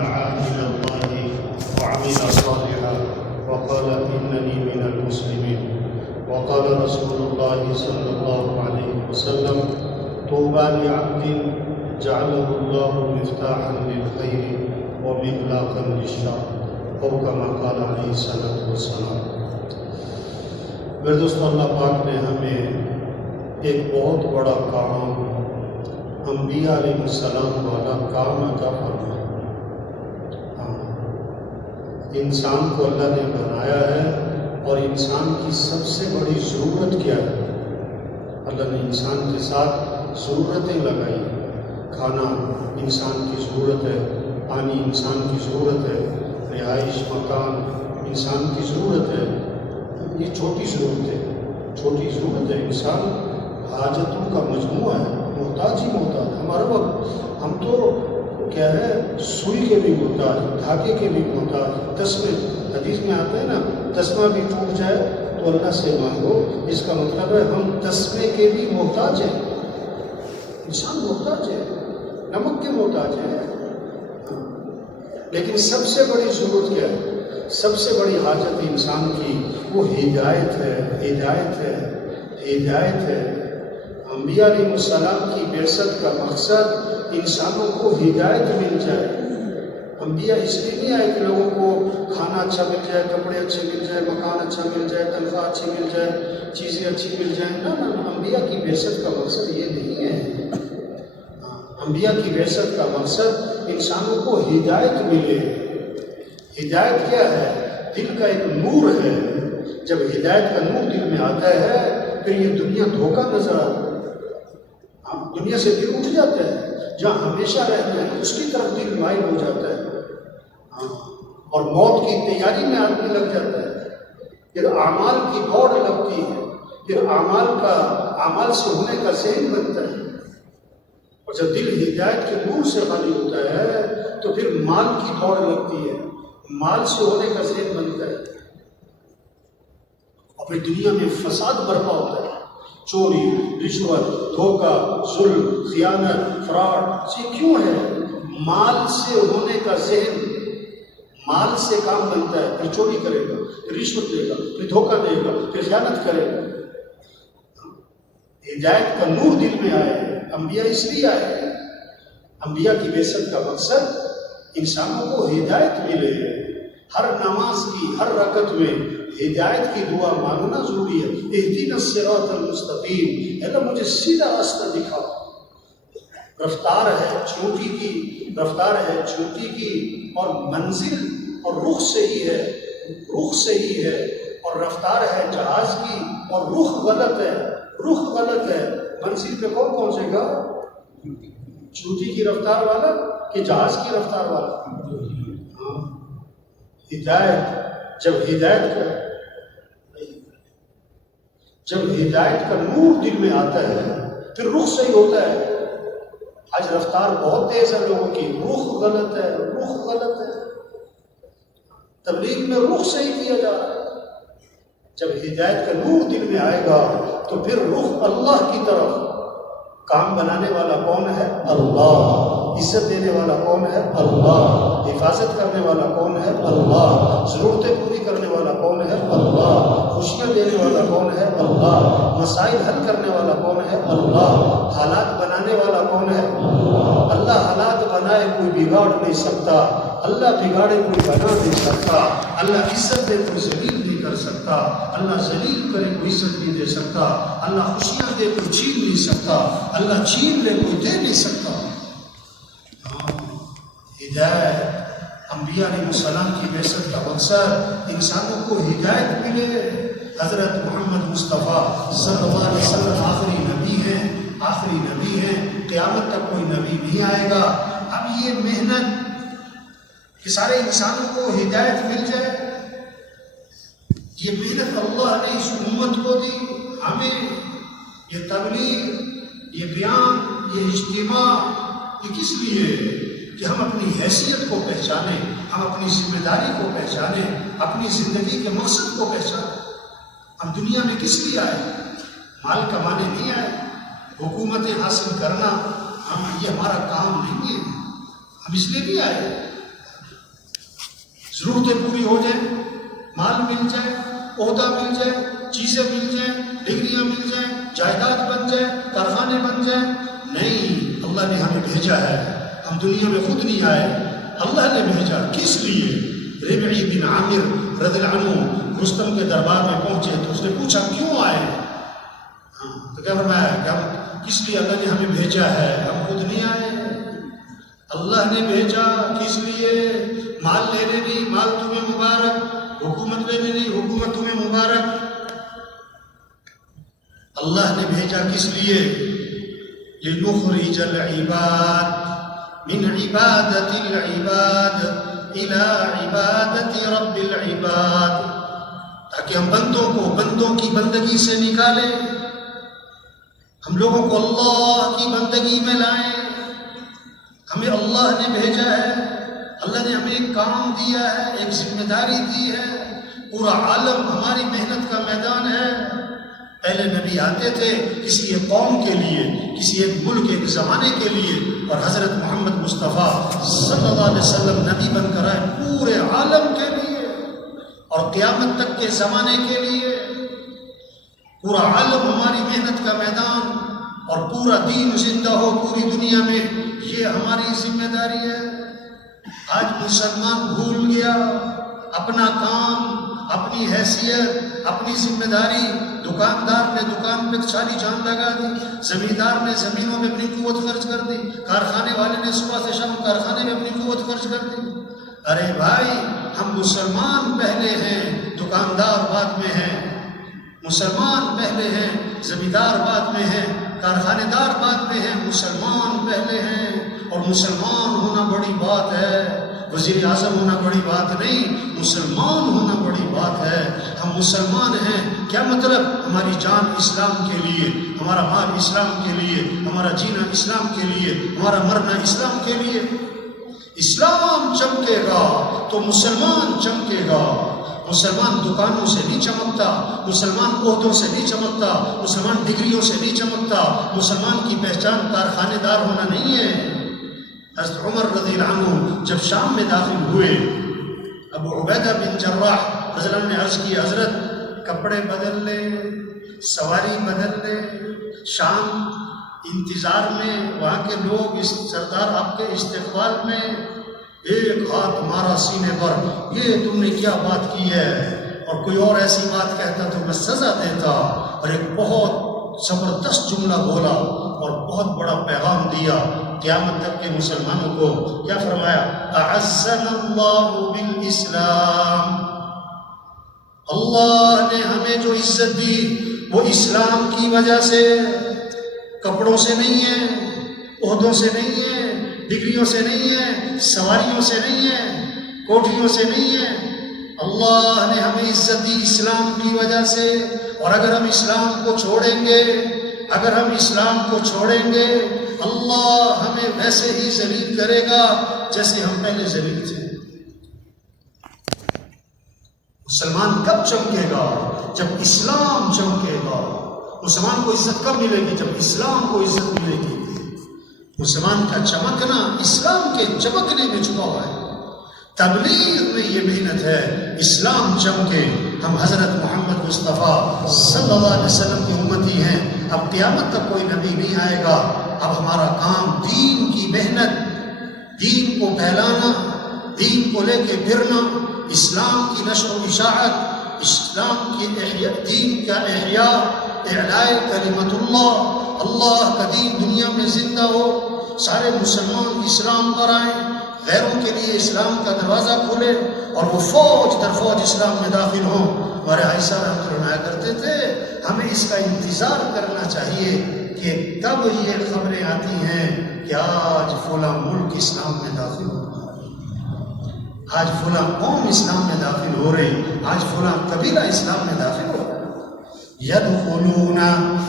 دعا إلى الله وعمل صالحا وقال إنني من المسلمين. وقال رسول الله صلى الله عليه وسلم طوبى لعبد جعله الله مفتاحا للخير ومغلاقا للشر او كما قال علیہ الصلوۃ والسلام. میرے دوستو، اللہ پاک نے ہمیں ایک بہت بڑا کام، انبیاء علیہ السلام والا کام عطا فرمایا. انسان کو اللہ نے بنایا ہے اور انسان کی سب سے بڑی ضرورت کیا ہے؟ اللہ نے انسان کے ساتھ ضرورتیں لگائی. کھانا انسان کی ضرورت ہے، پانی انسان کی ضرورت ہے، رہائش مکان انسان کی ضرورت ہے. یہ چھوٹی ضرورت ہے، چھوٹی ضرورت ہے. انسان حاجتوں کا مجموعہ ہے، محتاج ہی محتاج. ہمارا وقت ہم تو کیا ہے، سوئی کے بھی محتاج، دھاگے کے بھی محتاج. تسمے حدیث میں آتا ہے نا، تسمہ بھی ٹوٹ جائے تو اللہ سے مانگو. اس کا مطلب ہے ہم تسمے کے بھی محتاج ہیں. انسان محتاج ہے، نمک کے محتاج ہے. لیکن سب سے بڑی ضرورت کیا ہے؟ سب سے بڑی حاجت انسان کی وہ ہدایت ہے. ہدایت ہے، ہدایت ہے. انبیاء علیہ السلام کی بعثت کا مقصد انسانوں کو ہدایت مل جائے. انبیاء اس لیے نہیں آئے کہ لوگوں کو کھانا اچھا مل جائے، کپڑے اچھے مل جائے، مکان اچھا مل جائے، تنخواہ اچھی مل جائے، چیزیں اچھی مل جائیں. نہ نہ، انبیاء کی بعثت کا مقصد یہ نہیں ہے. انبیاء کی بعثت کا مقصد انسانوں کو ہدایت ملے. ہدایت کیا ہے؟ دل کا ایک نور ہے. جب ہدایت کا نور دل میں آتا ہے پھر یہ دنیا دھوکہ نظر آتا ہے. دنیا سے دل اٹھ جاتا ہے. جہاں ہمیشہ رہتے ہیں اس کی طرف دل مائل ہو جاتا ہے. اور موت کی تیاری میں آدمی لگ جاتا ہے. پھر اعمال کی دوڑ لگتی ہے. پھر اعمال سے ہونے کا ذہن بنتا ہے. اور جب دل ہدایت کے نور سے خالی ہوتا ہے تو پھر مال کی دوڑ لگتی ہے. مال سے ہونے کا ذہن بنتا ہے. اور پھر دنیا میں فساد برپا ہوتا ہے. چوری، رشوت، دھوکہ، ظلم، خیانت، فراڈ. یہ کیوں ہے؟ مال سے ہونے کا ذہن. مال سے کام بنتا ہے. پھر چوری کرے گا، پھر رشوت دے گا، پھر دھوکہ دے گا، پھر خیانت کرے گا. ہدایت کا نور دل میں آئے. انبیاء اس لیے آئے. انبیاء کی بعثت کا مقصد انسانوں کو ہدایت ملے. ہر نماز کی ہر رکعت میں ہدایت کی دعا مانگنا ضروری ہے. اہدنا الصراط المستقیم، اللہ مجھے سیدھا راستہ دکھاؤ. رفتار ہے چونٹی کی، رفتار ہے چونٹی کی، اور منزل اور رخ صحیح ہے، رخ صحیح ہے. اور رفتار ہے جہاز کی اور رخ غلط ہے، رخ غلط ہے. منزل پہ کون پہنچے گا؟ چونٹی کی رفتار والا کہ جہاز کی رفتار والا؟ ہدایت جب ہدایت کا نور دل میں آتا ہے پھر رخ صحیح ہوتا ہے. آج رفتار بہت تیز ہے لوگوں کی، رخ غلط ہے، رخ غلط ہے. تبلیغ میں رخ صحیح کیا جا رہا ہے. جب ہدایت کا نور دل میں آئے گا تو پھر رخ اللہ کی طرف. کام بنانے والا کون ہے؟ اللہ. عزت دینے والا کون ہے؟ اللہ. حفاظت کرنے والا کون ہے؟ اللہ. ضرورتیں پوری کرنے والا کون ہے؟ اللہ. خوشیاں دینے والا کون ہے؟ اللہ. مسائل حل کرنے والا کون ہے؟ اللہ. حالات بنانے والا کون ہے؟ اللہ. حالات بنائے کوئی بگاڑ نہیں سکتا. اللہ بگاڑے کوئی بنا نہیں سکتا. اللہ عزت دے کوئی ذلیل نہیں کر سکتا. اللہ ذلیل کرے کوئی عزت نہیں دے سکتا. اللہ خوشیاں دے کوئی چھین نہیں سکتا. اللہ چھین لے کوئی دے نہیں سکتا. ہدایت انبیاء علیہ السلام کی بعثت کا مقصد انسانوں کو ہدایت ملے. حضرت محمد مصطفیٰ صلی اللہ علیہ وسلم آخری نبی ہیں، آخری نبی ہیں. قیامت تک کوئی نبی نہیں آئے گا. اب یہ محنت کہ سارے انسانوں کو ہدایت مل جائے، یہ محنت اللہ نے اس امت کو دی. ہمیں یہ تبلیغ، یہ بیان، یہ اجتماع، یہ کس لیے؟ کہ ہم اپنی حیثیت کو پہچانیں، ہم اپنی ذمہ داری کو پہچانیں، اپنی زندگی کے مقصد کو پہچانیں. ہم دنیا میں کس لیے آئے؟ مال کمانے نہیں آئے، حکومتیں حاصل کرنا یہ ہمارا کام نہیں ہے. ہم اس لیے نہیں آئے. ضرورتیں پوری ہو جائیں، مال مل جائے، عہدہ مل جائے، چیزیں مل جائیں، ڈگریاں مل جائیں، جائیداد بن جائے، کارخانے بن جائیں. نہیں، اللہ نے ہمیں بھیجا ہے، ہم دنیا میں خود نہیں آئے، اللہ نے بھیجا. کس لیے؟ ربعی بن عامر رضی اللہ عنہ رستم کے دربار میں پہنچے تو اس نے پوچھا کیوں آئے؟ تو کیا فرمایا کہ ہم کس لیے اللہ نے ہمیں بھیجا ہے، ہم خود نہیں آئے، اللہ نے بھیجا. کس لیے؟ مال لینے نہیں، مال تمہیں مبارک، حکومت لینے نہیں، حکومت تمہیں مبارک. اللہ نے بھیجا کس لیے؟ لنخرج العباد من عبادت العباد الى عبادت رب العباد، تاکہ ہم بندوں کی بندگی سے نکالیں، ہم لوگوں کو اللہ کی بندگی میں لائیں. ہمیں اللہ نے بھیجا ہے، اللہ نے ہمیں ایک کام دیا ہے، ایک ذمہ داری دی ہے. پورا عالم ہماری محنت کا میدان ہے. پہلے نبی آتے تھے کسی ایک قوم کے لیے، کسی ایک ملک، ایک زمانے کے لیے، اور حضرت محمد مصطفیٰ صلی اللہ علیہ وسلم نبی بن کر آئے پورے عالم کے لیے اور قیامت تک کے زمانے کے لیے. پورا عالم ہماری محنت کا میدان اور پورا دین زندہ ہو پوری دنیا میں، یہ ہماری ذمہ داری ہے. آج مسلمان بھول گیا اپنا کام، اپنی حیثیت، اپنی ذمہ داری. دکاندار نے دکان پہ ساری جان لگا دی، زمیندار نے زمینوں میں اپنی قوت خرچ کر دی، کارخانے والے نے صبح سے شام کارخانے میں اپنی قوت خرچ کر دی. ارے بھائی، ہم مسلمان پہلے ہیں، دکاندار بعد میں ہیں. مسلمان پہلے ہیں، زمیندار بعد میں ہیں، کارخانے دار بعد میں ہیں. مسلمان پہلے ہیں، اور مسلمان ہونا بڑی بات ہے. وزیر اعظم ہونا بڑی بات نہیں، مسلمان ہونا بڑی بات ہے. ہم مسلمان ہیں. کیا مطلب؟ ہماری جان اسلام کے لیے، ہمارا مال اسلام کے لیے، ہمارا جینا اسلام کے لیے، ہمارا مرنا اسلام کے لیے. اسلام چمکے گا تو مسلمان چمکے گا. مسلمان دکانوں سے نہیں چمکتا، مسلمان عہدوں سے نہیں چمکتا، مسلمان ڈگریوں سے نہیں چمکتا. مسلمان کی پہچان کارخانے دار ہونا نہیں ہے. حضرت عمر رضی اللہ عنہ جب شام میں داخل ہوئے، ابو عبیدہ بن جراح رضی اللہ عنہ نے عرض کی حضرت کپڑے بدل لیں، سواری بدل لیں. شام انتظار میں وہاں کے لوگ اس سردار آپ کے استقبال میں ایک ہاتھ مارا سینے پر، یہ تم نے کیا بات کی ہے؟ اور کوئی اور ایسی بات کہتا تو میں سزا دیتا. اور ایک بہت زبردست جملہ بولا اور بہت بڑا پیغام دیا قیامت تک کے مسلمانوں کو. کیا فرمایا؟ اعزنا اللہ بالاسلام. اللہ نے ہمیں جو عزت دی وہ اسلام کی وجہ سے، کپڑوں سے نہیں ہے، عہدوں سے نہیں ہے، ڈگریوں سے نہیں ہے، سواریوں سے نہیں ہے، کوٹھیوں سے نہیں ہے. اللہ نے ہمیں عزت دی اسلام کی وجہ سے. اور اگر ہم اسلام کو چھوڑیں گے، اگر ہم اسلام کو چھوڑیں گے، اللہ ہمیں ویسے ہی ذلیل کرے گا جیسے ہم پہلے ذلیل تھے. مسلمان کب چمکے گا؟ جب اسلام چمکے گا. مسلمان کو عزت کب ملے گی؟ جب اسلام کو عزت ملے گی. مسلمان کا چمکنا اسلام کے چمکنے میں چھپا ہوا ہے. تبلیغ میں یہ محنت ہے، اسلام چمکے. ہم حضرت محمد مصطفیٰ صلی اللہ علیہ وسلم کی امتی ہیں. اب قیامت تک کوئی نبی نہیں آئے گا. اب ہمارا کام دین کی محنت، دین کو پھیلانا، دین کو لے کے پھرنا، اسلام کی نشر و اشاعت، اسلام کی احیاء، دین کا احیاء، اعلاء کلمت اللہ. اللہ کا دین دنیا میں زندہ ہو، سارے مسلمان اسلام پر آئیں، غیروں کے لیے اسلام کا دروازہ کھولے اور وہ فوج در فوج اسلام میں داخل ہوں. ہمارے عائشہ رحمۃ اللہ فرمایا کرتے تھے ہمیں اس کا انتظار کرنا چاہیے کہ کب یہ خبریں آتی ہیں کہ آج فلاں ملک اسلام میں داخل ہو، آج فلاں قوم اسلام میں داخل ہو رہی، آج فلاں قبیلہ اسلام میں داخل ہو رہا ہے. یدخلون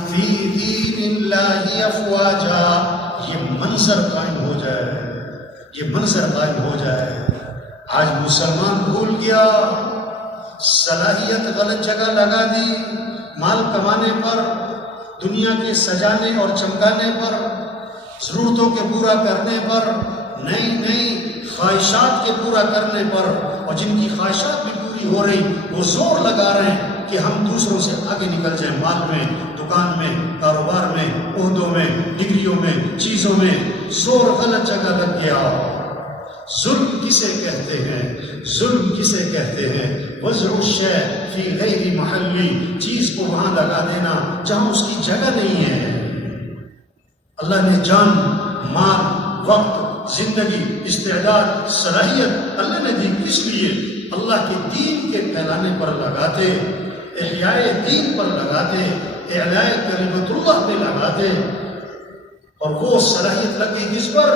فی دین اللہ افواجا. یہ منظر قائم ہو جائے، یہ منظر قائم ہو جائے. آج مسلمان بھول گیا، صلاحیت غلط جگہ لگا دی، مال کمانے پر، دنیا کے سجانے اور چمکانے پر، ضرورتوں کے پورا کرنے پر. نہیں، خواہشات کے پورا کرنے پر، اور جن کی خواہشات بھی پوری ہو رہی وہ زور لگا رہے ہیں کہ ہم دوسروں سے آگے نکل جائیں، مال میں، دکان میں، کاروبار میں، عہدوں میں، ڈگریوں میں، چیزوں میں، زور غلط جگہ لگ گیا۔ ظلم کسے کہتے ہیں؟ ظلم کسے کہتے ہیں؟ وضع الشیء فی غیر محلی، چیز کو وہاں لگا دینا جہاں اس کی جگہ نہیں ہے۔ اللہ نے جان، مال، وقت، زندگی، استعداد، صلاحیت اللہ نے دی کس لیے؟ اللہ کے دین کے پھیلانے پر لگاتے، احیاء دین پر لگاتے، اعلاء کلمت اللہ پہ لگاتے، اور وہ صلاحیت لگی کس پر؟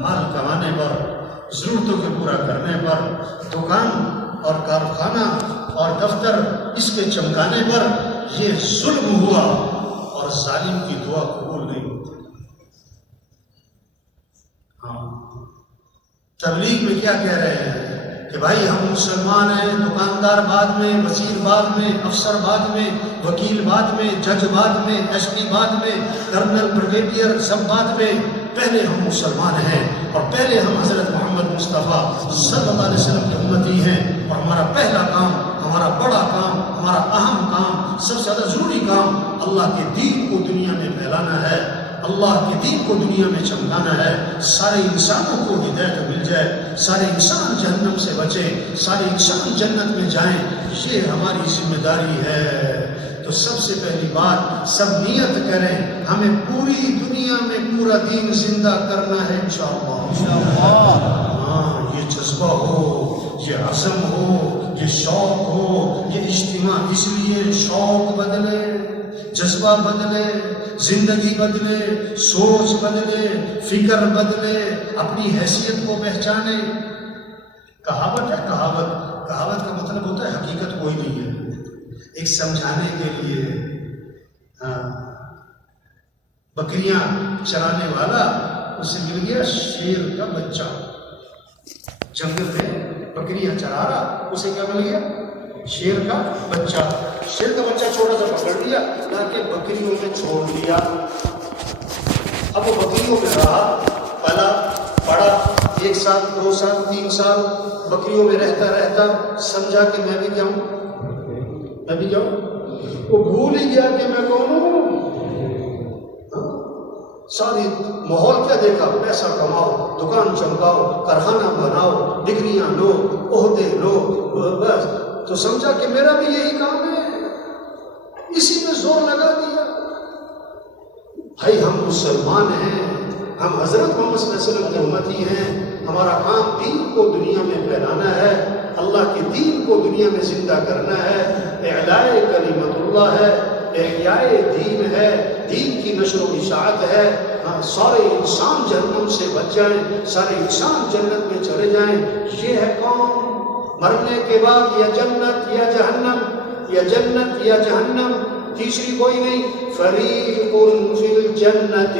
مال کمانے پر، ضرورتوں کو پورا کرنے پر، دکان اور کارخانہ اور دفتر اس پہ چمکانے پر۔ یہ ظلم ہوا، اور ظالم کی دعا قبول نہیں ہوتی۔ تبلیغ میں کیا کہہ رہے ہیں کہ بھائی ہم مسلمان ہیں، دکاندار بعد میں، وزیر بعد میں، افسر بعد میں، وکیل بعد میں، جج بعد میں، ایس پی بعد میں، کرنل، بریگیڈیئر سب بعد میں، پہلے ہم مسلمان ہیں، اور پہلے ہم حضرت محمد مصطفیٰ صلی اللہ علیہ وسلم کے امتی ہیں، اور ہمارا پہلا کام، ہمارا بڑا کام، ہمارا اہم کام، سب سے زیادہ ضروری کام اللہ کے دین کو دنیا میں پھیلانا ہے، اللہ کے دین کو دنیا میں چمکانا ہے، سارے انسانوں کو ہدایت مل جائے، سارے انسان جہنم سے بچیں، سارے انسان جنت میں جائیں، یہ ہماری ذمہ داری ہے۔ تو سب سے پہلی بات، سب نیت کریں ہمیں پوری دنیا میں پورا دین زندہ کرنا ہے انشاءاللہ۔ ہاں، یہ جذبہ ہو، یہ عزم ہو، یہ شوق ہو، یہ اجتماع اس لیے شوق بدلے، جذبہ بدلے، زندگی بدلے، سوچ بدلے، فکر بدلے، اپنی حیثیت کو پہچانے۔ کہاوت ہے، کہاوت کا مطلب ہوتا ہے حقیقت کوئی نہیں ہے، ایک سمجھانے کے لیے۔ بکریاں چرانے والا، اسے مل گیا شیر کا بچہ، جنگل میں بکریاں چرا رہا، اسے کیا مل گیا؟ شیر کا بچہ۔ شیر کا بچہ چھوٹا سا پکڑ لیا، لا کے بکریوں میں چھوڑ دیا۔ اب وہ بکریوں میں رہا، پلا بڑا، 1 سال، 2 سال، 3 سال بکریوں میں رہتا رہتا سمجھا کہ میں بھی کیا ہوں، میں بھی کیا ہوں۔ وہ بھول ہی گیا کہ میں کون ہوں۔ ساری ماحول کیا دیکھا؟ پیسہ کماؤ، دکان چمکاؤ، کارخانہ بناؤ، ڈگریاں لو، عہدے لو، بس تو سمجھا کہ میرا بھی یہی کام ہے، اسی میں زور لگا دیا۔ بھائی ہم مسلمان ہیں، ہم حضرت محمد صلی اللہ علیہ وسلم کے امتی ہیں، ہمارا کام دین کو دنیا میں پھیلانا ہے، اللہ کے دین کو دنیا میں زندہ کرنا ہے، اعلاء کلمت اللہ ہے، احیاء دین ہے، دین کی نشر و اشاعت ہے۔ سارے انسان جہنم سے بچ جائیں، سارے انسان جنت میں چلے جائیں، یہ ہے کام۔ مرنے کے بعد یا جنت یا جہنم، یا جنت یا جہنم، تیسری کوئی نہیں۔ فریق فی الجنت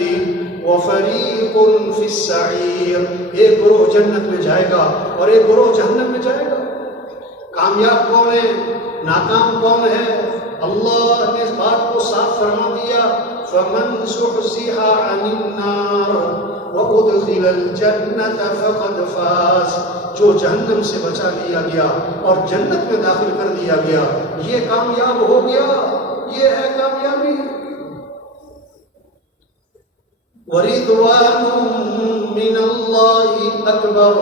وفریق فی السعیر، ایک گروہ جنت میں جائے گا اور ایک گروہ جہنم میں جائے گا۔ کامیاب کون ہے، ناکام کون ہے؟ اللہ نے اس بات کو صاف فرما دیا، فمن زحزح عن النار وادخل الجنة فقد فاز، جو جہنم سے بچا لیا گیا اور جنت میں داخل کر دیا گیا، یہ کامیاب ہو گیا، یہ ہے کامیابی۔ وَرِضْوَانٌ مِّنَ اللَّهِ أَكْبَرُ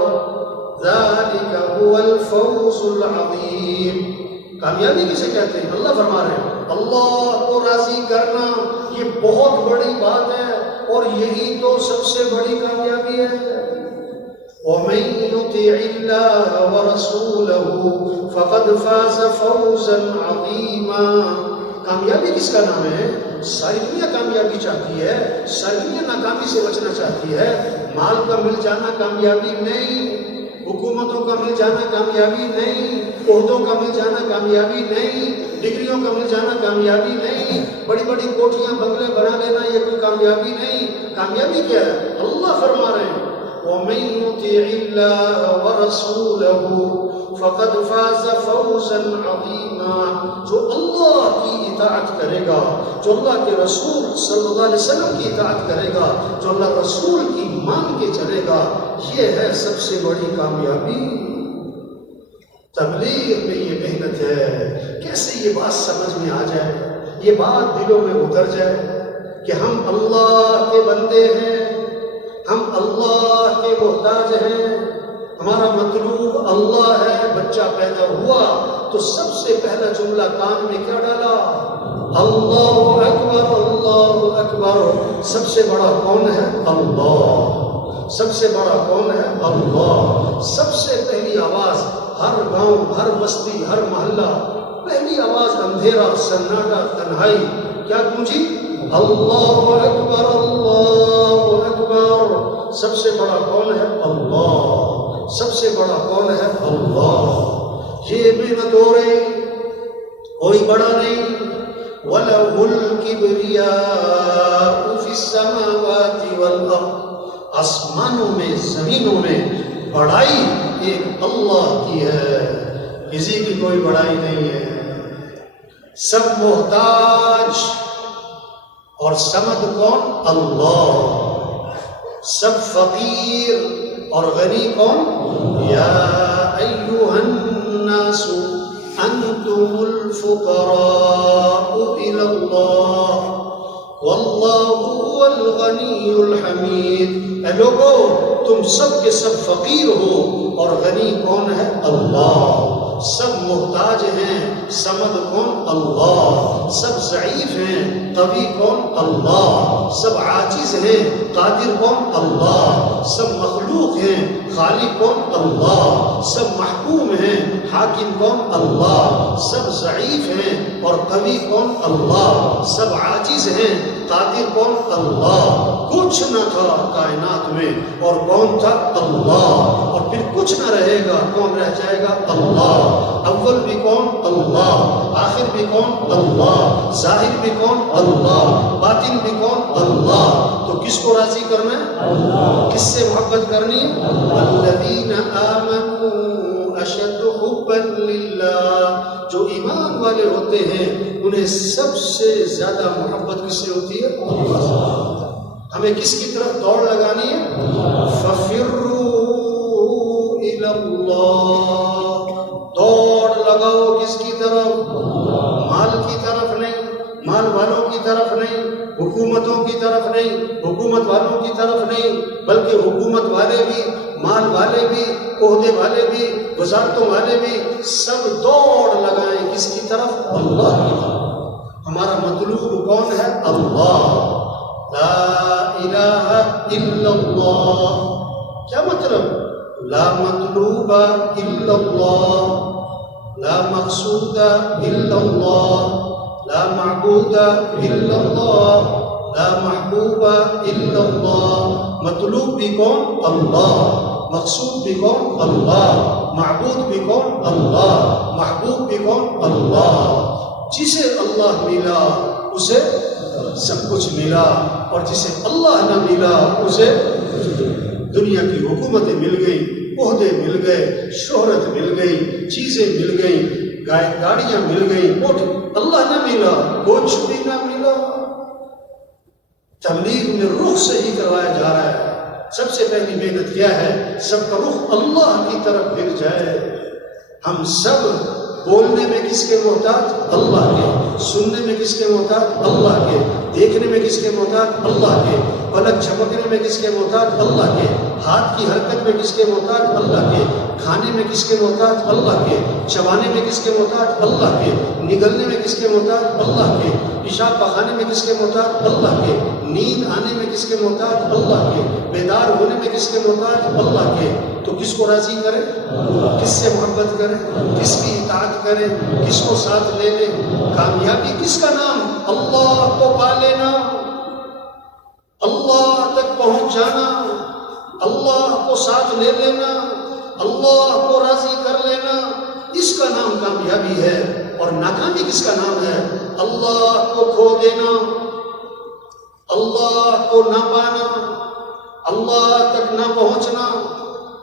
ذَلِكَ هُوَ الْفَوْزُ الْعَظِيمُ۔ کامیابی کسے کہتے ہیں؟ اللہ فرما رہے ہیں اللہ کو راضی کرنا یہ بہت بڑی بات ہے، اور یہی تو سب سے بڑی کامیابی ہے۔ وَمَن يُطِعِ اللَّهَ وَرَسُولَهُ فَقَدْ فَازَ فَوْزًا عَظِيمًا۔ کامیابی کس کا نام ہے؟ ساری دنیا کامیابی چاہتی ہے، ساری دنیا ناکامی سے بچنا چاہتی ہے۔ مال کا مل جانا کامیابی نہیں، حکومتوں کا مل جانا کامیابی نہیں، عہدوں کا مل جانا کامیابی نہیں، ڈگریوں کا مل جانا کامیابی نہیں، بڑی بڑی کوٹھیاں بنگلے بنا لینا یہ کوئی کامیابی نہیں۔ کامیابی کیا ہے؟ اللہ فرما رہے ہیں وَمَن يُطِعِ اللَّهَ وَرَسُولَهُ فقد فاز فوزا عظیما، جو اللہ کی اطاعت کرے گا، جو اللہ کے رسول صلی اللہ علیہ وسلم کی اطاعت کرے گا، جو اللہ رسول کی مان کے چلے گا، یہ ہے سب سے بڑی کامیابی۔ تبلیغ میں یہ محنت ہے، کیسے یہ بات سمجھ میں آ جائے، یہ بات دلوں میں اتر جائے کہ ہم اللہ کے بندے ہیں، ہم اللہ کے محتاج ہیں، ہمارا مطلوب اللہ ہے۔ بچہ پیدا ہوا تو سب سے پہلا جملہ کان میں کیا ڈالا؟ اللہ اکبر، اللہ اکبر۔ سب سے بڑا کون ہے؟ اللہ۔ سب سے بڑا کون ہے؟ اللہ۔ سب سے پہلی آواز ہر گاؤں، ہر بستی، ہر محلہ، پہلی آواز اندھیرا، سناٹا، تنہائی، کیا گونجی؟ اللہ اکبر، اللہ اکبر۔ سب سے بڑا کون ہے؟ اللہ۔ سب سے بڑا کون ہے؟ اللہ۔ یہ محنت ہو رہی، کوئی بڑا نہیں۔ وَلَهُ الْكِبْرِيَاءُ فِي السَّمَاوَاتِ وَالْأَرْضِ، آسمانوں میں، زمینوں میں بڑائی ایک اللہ کی ہے، کسی کی کوئی بڑائی نہیں ہے۔ سب محتاج، اور سمد کون؟ اللہ۔ سب فقیر اور غنی کون؟ یا ایھا الناس انتم الفقراء الی اللہ واللہ هو الغنی الحمید۔ اے لوگو، تم سب کے سب فقیر ہو اور غنی کون ہے؟ اللہ۔ سب محتاج ہیں، سمد کون؟ اللہ۔ سب ضعیف ہیں، قوی کون؟ اللہ۔ سب عاجز ہیں، قادر کون؟ اللہ۔ سب مخلوق ہیں، خالق کون؟ اللہ۔ سب محکوم ہیں، حاکم کون؟ اللہ۔ سب ضعیف ہیں اور قوی کون؟ اللہ۔ سب عاجز ہیں، قادر کون؟ اللہ۔ کچھ نہ تھا کائنات میں، اور کون تھا؟ اللہ۔ اور پھر کچھ نہ رہے گا، کون رہ جائے گا؟ اللہ۔ اول بھی کون؟ اللہ۔ آخر بھی کون؟ اللہ۔ ظاہر بھی کون؟ اللہ۔ باطن بھی کون؟ اللہ۔ تو کس کو راضی کرنا ہے؟ اللہ۔ کس سے محبت کرنی ہے؟ الذین آمنوا اشد حبا للہ، جو ایمان والے ہوتے ہیں انہیں سب سے زیادہ محبت کس سے ہوتی ہے؟ اللہ۔ ہمیں کس کی طرف دوڑ لگانی ہے؟ فَفِرُّوا إِلَى اللَّهِ، دوڑ لگاؤ کس کی طرف؟ مال کی طرف نہیں، مال والوں کی طرف نہیں، حکومتوں کی طرف نہیں، حکومت والوں کی طرف نہیں، بلکہ حکومت والے بھی، مال والے بھی، عہدے والے بھی، وزارتوں والے بھی، سب دوڑ لگائیں کس کی طرف؟ اللہ کی طرف۔ ہمارا مطلوب کون ہے؟ اللہ۔ لا الہ الا اللہ۔ کیا مطلب؟ لا مطلوب الا اللہ، لا مقصود الا اللہ، لا معبود الا اللہ، لا محبوب الا اللہ۔ مطلوب بھی کون؟ اللہ۔ مقصود بھی کون؟ اللہ۔ معبود بھی کون؟ اللہ۔ محبوب بھی کون؟ اللہ۔ جسے اللہ ملا اسے سب کچھ ملا، اور جسے اللہ نہ ملا اسے دنیا کی حکومتیں مل گئی، عہدے مل گئے، شہرت مل گئی، چیزیں مل گئیں، گاڑیاں مل گئیں، اللہ نہ ملا، کچھ بھی نہ ملا۔ تبلیغ میں رخ صحیح کروایا جا رہا ہے۔ سب سے پہلی محنت کیا ہے؟ سب کا رخ اللہ کی طرف گر جائے۔ ہم سب بولنے میں کس کے محتاج؟ اللہ کے۔ سننے میں کس کے محتاج؟ اللہ کے۔ دیکھنے میں کس کے محتاج؟ اللہ کے۔ پلک جھپکنے میں کس کے محتاج؟ اللہ کے۔ ہاتھ کی حرکت میں کس کے محتاج؟ اللہ کے۔ کھانے میں کس کے محتاج؟ اللہ کے۔ چبانے میں کس کے محتاج؟ اللہ کے۔ نگلنے میں کس کے محتاج؟ اللہ کے۔ پیشاب پخانے میں کس کے محتاج؟ اللہ کے۔ نیند آنے میں کس کے محتاج؟ اللہ کے۔ بیدار ہونے میں کس کے محتاج؟ اللہ کے۔ تو کس کو راضی کرے؟ کس سے محبت کرے؟ کس کی اطاعت کرے؟ کس کو ساتھ لے لے؟ کامیابی کس کا نام؟ اللہ کو پا لینا، اللہ تک پہنچ جانا، اللہ کو ساتھ لے لینا، اللہ کو راضی کر لینا، اس کا نام کامیابی ہے۔ اور ناکامی کس کا نام ہے؟ اللہ کو کھو دینا، اللہ کو نہ پانا، اللہ تک نہ پہنچنا،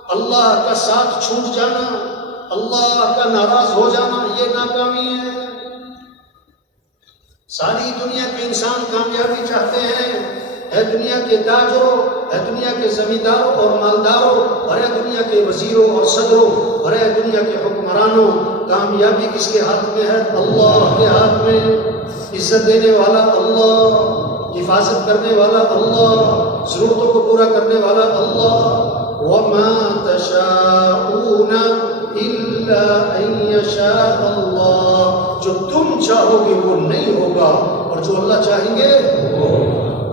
اللہ کا ساتھ چھوٹ جانا، اللہ کا ناراض ہو جانا یہ ناکامی ہے۔ ساری دنیا کے انسان کامیابی چاہتے ہیں، اے دنیا کے تاجروں، اے دنیا کے زمینداروں اور مالداروں، اور اے دنیا کے وزیروں اور صدروں، اور اے دنیا کے حکمرانوں، کامیابی کس کے ہاتھ میں ہے؟ اللہ کے ہاتھ میں۔ عزت دینے والا اللہ، حفاظت کرنے والا اللہ، ضرورتوں کو پورا کرنے والا اللہ۔ وَمَا تَشَاءُونَ إِلَّا أَن يَشَاءَ اللَّهُ، جو تم چاہو گے وہ نہیں ہوگا، اور جو اللہ چاہیں گے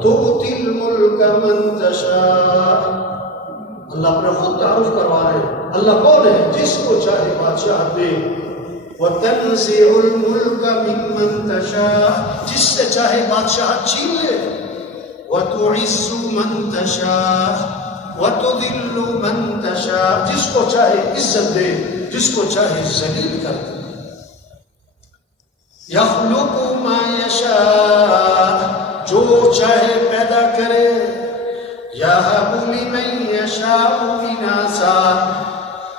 تُؤْتِي الْمُلْكَ مَن تَشَاءُ۔ اللہ اپنا خود تعارف کروا رہے ہیں، اللہ کون ہے؟ جس کو چاہے بادشاہ دے۔ وَتَنزِعُ الْمُلْكَ مِمَّن تَشَاءُ، جس سے چاہے بادشاہ چھین لے۔ وَتُعِزُّ مَن تَشَاءُ وَتُذِلُّ مَن تَشَاءُ، جس کو چاہے عزت دے، جس کو چاہے ذلیل کر دے۔ يَخْلُقُ مَا يَشَاءُ، جو چاہے پیدا کرے۔ يَهَبُ لِمَن يَشَاءُ إِنَاثًا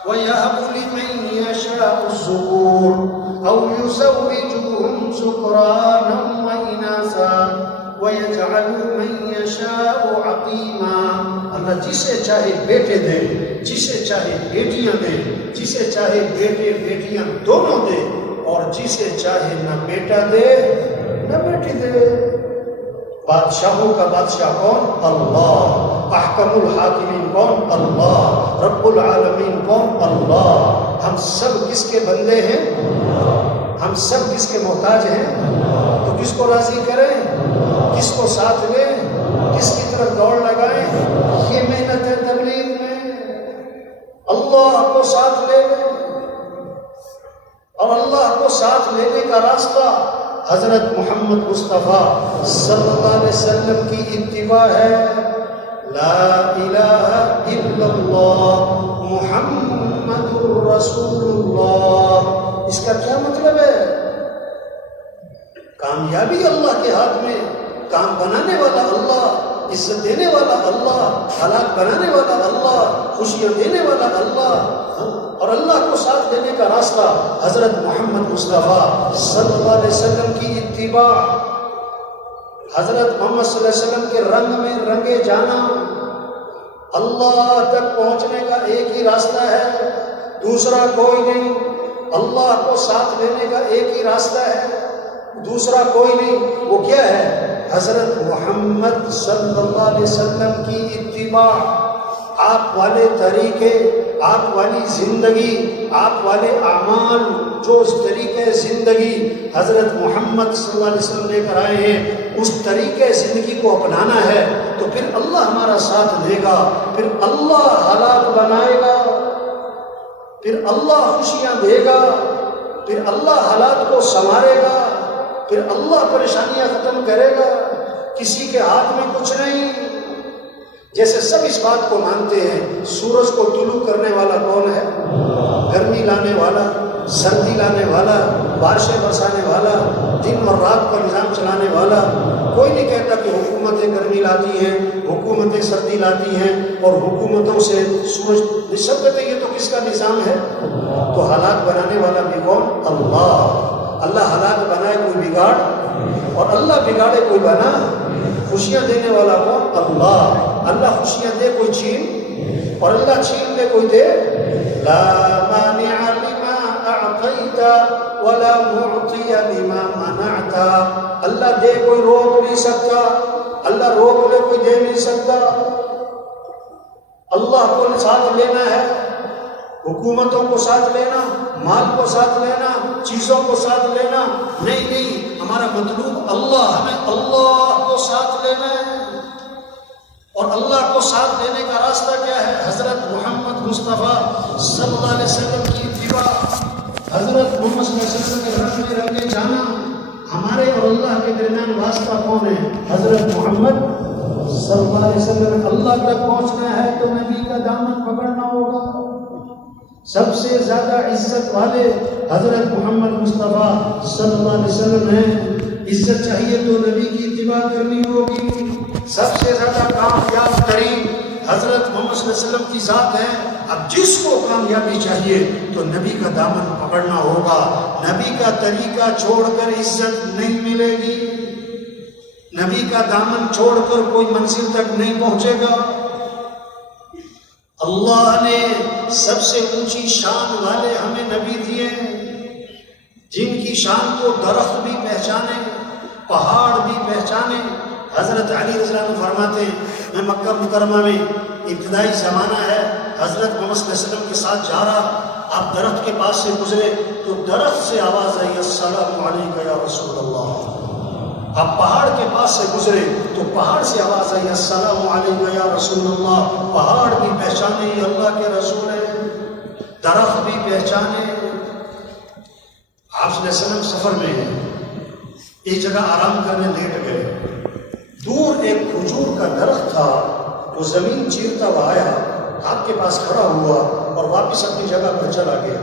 وَيَهَبُ لِمَن يَشَاءُ الذُّكُورَ أَوْ يُزَوِّجُهُمْ ذُكْرَانًا وَإِنَاثًا وَيَجْعَلُ مَن يَشَاءُ عَقِيمًا، اللہ جسے چاہے بیٹے دے، جسے چاہے بیٹیاں دے، جسے چاہے بیٹے بیٹیاں دونوں دے، اور جسے چاہے نہ بیٹا دے نہ بیٹی دے۔ بادشاہوں کا بادشاہ کون؟ اللہ۔ احکم الحاکمین کون؟ اللہ۔ رب العالمین کون؟ اللہ۔ ہم سب کس کے بندے ہیں؟ ہم سب کس کے محتاج ہیں؟ تو کس کو راضی کریں؟ کس کو ساتھ لیں؟ کس کی طرف دوڑ لگائیں؟ یہ محنت ہے تبلیغ میں۔ اللہ کو ساتھ لے لیں، اور اللہ کو ساتھ لینے کا راستہ حضرت محمد مصطفیٰ صلی اللہ علیہ وسلم کی اتباع ہے۔ لا الہ الا اللہ محمد رسول اللہ۔ اس کا کیا مطلب ہے؟ کامیابی اللہ کے ہاتھ میں، کام بنانے والا اللہ، عزت دینے والا اللہ، حالات بنانے والا اللہ، خوشیاں دینے والا اللہ، اور اللہ کو ساتھ لینے کا راستہ حضرت محمد مصطفیٰ صلی اللہ علیہ وسلم کی اتباع۔ حضرت محمد صلی اللہ علیہ وسلم کے رنگ میں رنگے جانا۔ اللہ تک پہنچنے کا ایک ہی راستہ ہے، دوسرا کوئی نہیں۔ اللہ کو ساتھ لینے کا ایک ہی راستہ ہے، دوسرا کوئی نہیں۔ وہ کیا ہے؟ حضرت محمد صلی اللہ علیہ وسلم کی اتباع۔ آپ والے طریقے، آپ والی زندگی، آپ والے اعمال، جو اس طریقے زندگی حضرت محمد صلی اللہ علیہ وسلم لے کر آئے ہیں، اس طریقے زندگی کو اپنانا ہے، تو پھر اللہ ہمارا ساتھ دے گا، پھر اللہ حالات بنائے گا، پھر اللہ خوشیاں دے گا، پھر اللہ حالات کو سنوارے گا، پھر اللہ پریشانیاں ختم کرے گا۔ کسی کے ہاتھ میں کچھ نہیں۔ جیسے سب اس بات کو مانتے ہیں، سورج کو طلوع کرنے والا کون ہے؟ گرمی لانے والا، سردی لانے والا، بارشیں برسانے والا، دن اور رات کا نظام چلانے والا۔ کوئی نہیں کہتا کہ حکومتیں گرمی لاتی ہیں، حکومتیں سردی لاتی ہیں، اور حکومتوں سے سورج، سب کہتے ہیں یہ تو کس کا نظام ہے؟ تو حالات بنانے والا بھی کون؟ اللہ۔ اللہ حالات بنائے کوئی بگاڑ، اور اللہ بگاڑے کوئی بنا۔ خوشیاں دینے والا کون؟ اللہ۔ اللہ خوشیاں دے کوئی چھین، اور اللہ چھین دے کوئی دے۔ لا مانع لما اعطیت ولا معطی لما منعت۔ اللہ دے کوئی روک نہیں سکتا، اللہ روک لے کوئی دے نہیں سکتا۔ اللہ کو ساتھ لینا ہے، حکومتوں کو ساتھ لینا، مال کو ساتھ لینا، چیزوں کو ساتھ لینا نہیں، ہمارا مطلوب اللہ، ہمیں اللہ کو ساتھ لینا ہے۔ اور اللہ کو ساتھ لینے کا راستہ کیا ہے؟ حضرت محمد مصطفیٰ صلی اللہ علیہ وسلم کی اتباع۔ حضرت محمد صلی اللہ علیہ وسلم کے رنگ میں رنگے جانا۔ ہمارے اور اللہ کے درمیان واسطہ کون ہے؟ حضرت محمد صلی اللہ علیہ وسلم۔ اللہ تک پہنچنا ہے تو نبی کا دامن پکڑنا ہوگا۔ سب سے زیادہ عزت والے حضرت محمد مصطفیٰ صلی اللہ علیہ وسلم ہیں۔ عزت چاہیے تو نبی کی اتباع کرنی ہوگی۔ سب سے زیادہ کامیاب ترین حضرت محمد صلی اللہ علیہ وسلم کی ذات ہے. اب جس کو کامیابی چاہیے تو نبی کا دامن پکڑنا ہوگا. نبی کا طریقہ چھوڑ کر عزت نہیں ملے گی. نبی کا دامن چھوڑ کر کوئی منزل تک نہیں پہنچے گا. اللہ نے سب سے اونچی شان والے ہمیں نبی دیے ہیں، جن کی شان کو درخت بھی پہچانے، پہاڑ بھی پہچانے. حضرت علی رضی اللہ عنہ فرماتے ہیں میں مکہ مکرمہ میں ابتدائی زمانہ ہے، حضرت محمد صلی اللہ علیہ وسلم کے ساتھ جا رہا، آپ درخت کے پاس سے گزرے تو درخت سے آواز آئی السلام علیکم یا رسول اللہ. آپ پہاڑ کے پاس سے گزرے تو پہاڑ سے آواز آئی السلام علیکم یا رسول اللہ. پہاڑ بھی پہچانے یہ اللہ کے رسول ہے، درخت بھی پہچانے. آپ صلی اللہ علیہ وسلم سفر میں ہیں، ایک جگہ آرام کرنے لیٹ گئے. دور ایک کھجور کا درخت تھا، وہ زمین چیرتا ہوا آیا، آپ کے پاس کھڑا ہوا اور واپس اپنی جگہ پر چلا گیا.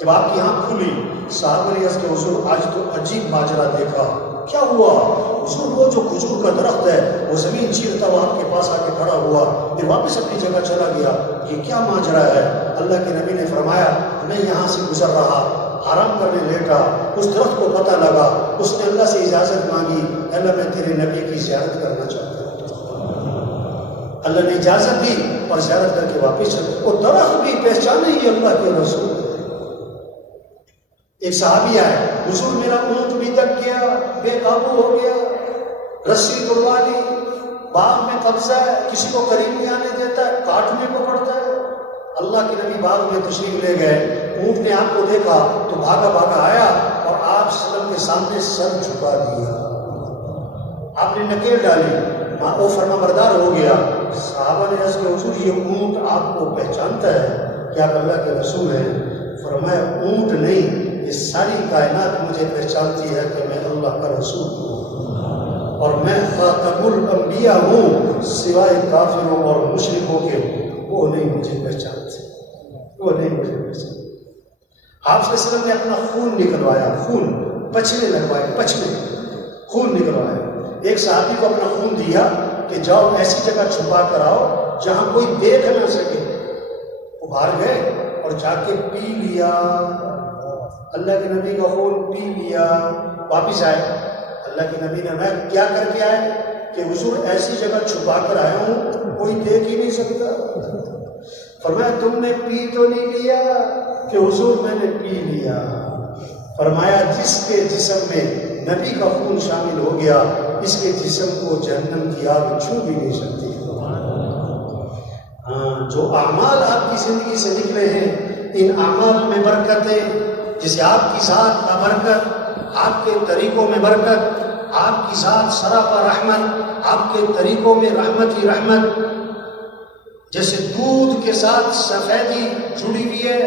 جب آپ کی آنکھ کھلی صحابہ نے عرض کیا حضور آج تو عجیب ماجرا دیکھا. کیا ہوا؟ حضور وہ جو کھجور کا درخت ہے وہ زمین چیرتا ہوا آپ کے پاس آ کے کھڑا ہوا پھر واپس اپنی جگہ چلا گیا، یہ کیا ماجرا ہے؟ اللہ کے نبی نے فرمایا میں یہاں سے گزر رہا، آرام کرنے لیٹا، اس درخت کو پتہ لگا، اس نے اللہ سے اجازت مانگی اللہ میں تیرے نبی کی زیارت کرنا چاہتا ہوں. اللہ نے اجازت دی اور زیارت کر کے واپس چلا. وہ درخت بھی پہچانے یہ اللہ کے رسول. ایک صحابی آئے حضور میرا اونٹ بھی تک گیا، بے قابو ہو گیا، رسی توڑوا لی، باغ میں قبضہ ہے، کسی کو قریب نہیں آنے دیتا ہے، کاٹنے کو پڑتا ہے. اللہ کے نبی باغ میں تشریف لے گئے، اونٹ نے آپ کو دیکھا تو بھاگا بھاگا آیا اور آپ صلی اللہ علیہ وسلم کے سامنے سر جھکا دیا. آپ نے نکیل ڈالی، وہ فرما بردار ہو گیا. صحابہ نے عرض کیا حضور یہ اونٹ آپ کو پہچانتا ہے کہ آپ اللہ کے رسول ہیں؟ فرمایا اونٹ نہیں، یہ ساری کائنات مجھے پہچانتی ہے کہ میں اللہ کا رسول ہوں اور میں خاتم الانبیاء ہوں، سوائے کافروں اور مشرکوں کے وہ نہیں مجھے پہچانتے، وہ نہیں مجھے پہچانتے. آپ صلی اللہ علیہ وسلم نے اپنا خون نکلوایا، خون پچھلے لگوائے، پچھلے خون نکلوایا. ایک صحابی کو اپنا خون دیا کہ جاؤ ایسی جگہ چھپا کر آؤ جہاں کوئی دیکھ نہ سکے. وہ باہر گئے اور جا کے پی لیا، اللہ کے نبی کا خون پی لیا. واپس آئے، اللہ کے نبی نے میں کیا کر کے آئے کہ حضور ایسی جگہ چھپا کر آیا ہوں کوئی دیکھ ہی نہیں سکتا. فرمایا تم نے پی تو نہیں لیا کہ حضور میں نے پی لیا. فرمایا جس کے جسم میں نبی کا خون شامل ہو گیا اس کے جسم کو جہنم کی آگ چھو بھی نہیں سکتی. جو اعمال آپ کی زندگی سے نکلے ہیں ان اعمال میں برکتیں، جسے آپ کی ذات کا برکت، آپ کے طریقوں میں برکت، آپ کی ذات سراپا رحمت، آپ کے طریقوں میں رحمت ہی رحمت. جیسے دودھ کے ساتھ سفیدی جڑی ہوئی ہے،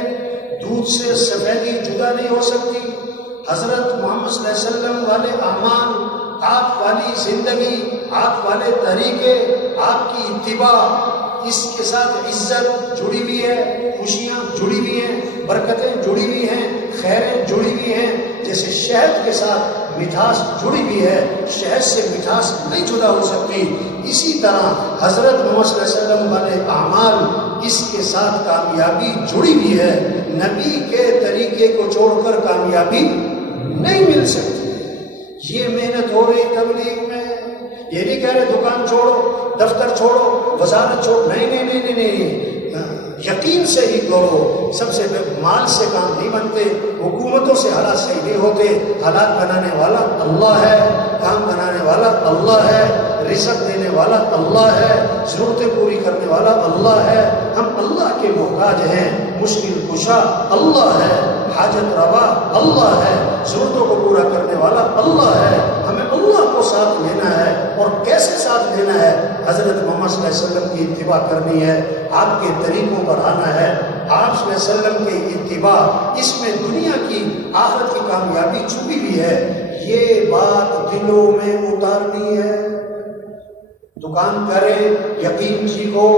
دودھ سے سفیدی جدا نہیں ہو سکتی. حضرت محمد صلی اللہ علیہ وسلم والے اعمال، آپ والی زندگی، آپ والے طریقے، آپ کی اتباع، اس کے ساتھ عزت جڑی ہوئی ہے، خوشیاں جڑی ہوئی ہیں، برکتیں جڑی ہوئی ہیں، خیریں جڑی ہوئی ہیں. جیسے شہد کے ساتھ مٹھاس جڑی ہوئی ہے، شہد سے مٹھاس نہیں جدا ہو سکتی، اسی طرح حضرت محمد صلی اللہ علیہ وسلم والے اعمال اس کے ساتھ کامیابی جڑی ہوئی ہے. نبی کے طریقے کو چھوڑ کر کامیابی نہیں مل سکتی. یہ محنت ہو رہی تبلیغ میں، یہ نہیں کہہ رہے دکان چھوڑو، دفتر چھوڑو، وزارت چھوڑو، نہیں نہیں نہیں نہیں نہیں، یقین سے ہی کرو. سب سے مال سے کام نہیں بنتے، حکومتوں سے حالات صحیح نہیں ہوتے. حالات بنانے والا اللہ ہے، کام بنانے والا اللہ ہے، رزق دینے والا اللہ ہے، ضرورتیں پوری کرنے والا اللہ ہے. ہم اللہ کے محتاج ہیں. مشکل کشا اللہ ہے، حاجت روا اللہ ہے، ضرورتوں کو پورا کرنے والا اللہ ہے. ہمیں اللہ کو ساتھ لینا ہے. اور کیسے ساتھ لینا ہے؟ حضرت محمد صلی اللہ علیہ وسلم کی اتباع کرنی ہے، آپ کے طریقوں پر آنا ہے. آپ صلی اللہ علیہ وسلم کی اتباع، اس میں دنیا کی آخرت کی کامیابی چھپی ہوئی ہے. یہ بات دلوں میں اتارنی ہے. دکان کرے یقین سیکھو،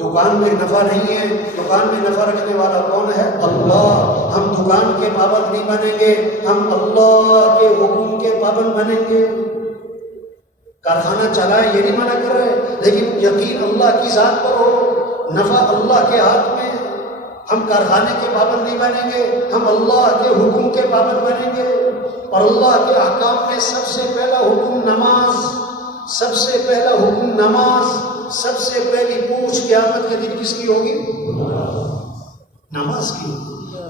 دکان میں نفع نہیں ہے. دکان میں نفع رکھنے والا کون ہے؟ اللہ. ہم دکان کے پابند نہیں بنیں گے، ہم اللہ کے حکم کے پابند بنیں گے. کارخانہ چلائے یہ نہیں منع کر رہے، لیکن یقین اللہ کی ذات پر ہو، نفع اللہ کے ہاتھ میں۔ ہم کارخانے کے پابند نہیں بنیں گے، ہم اللہ کے حکم کے پابند بنیں گے۔ اور اللہ کے احکام میں سب سے پہلا حکم نماز، سب سے پہلا حکم نماز، سب سے پہلی پوچھ قیامت کے دن کس کی ہوگی؟ نماز کی۔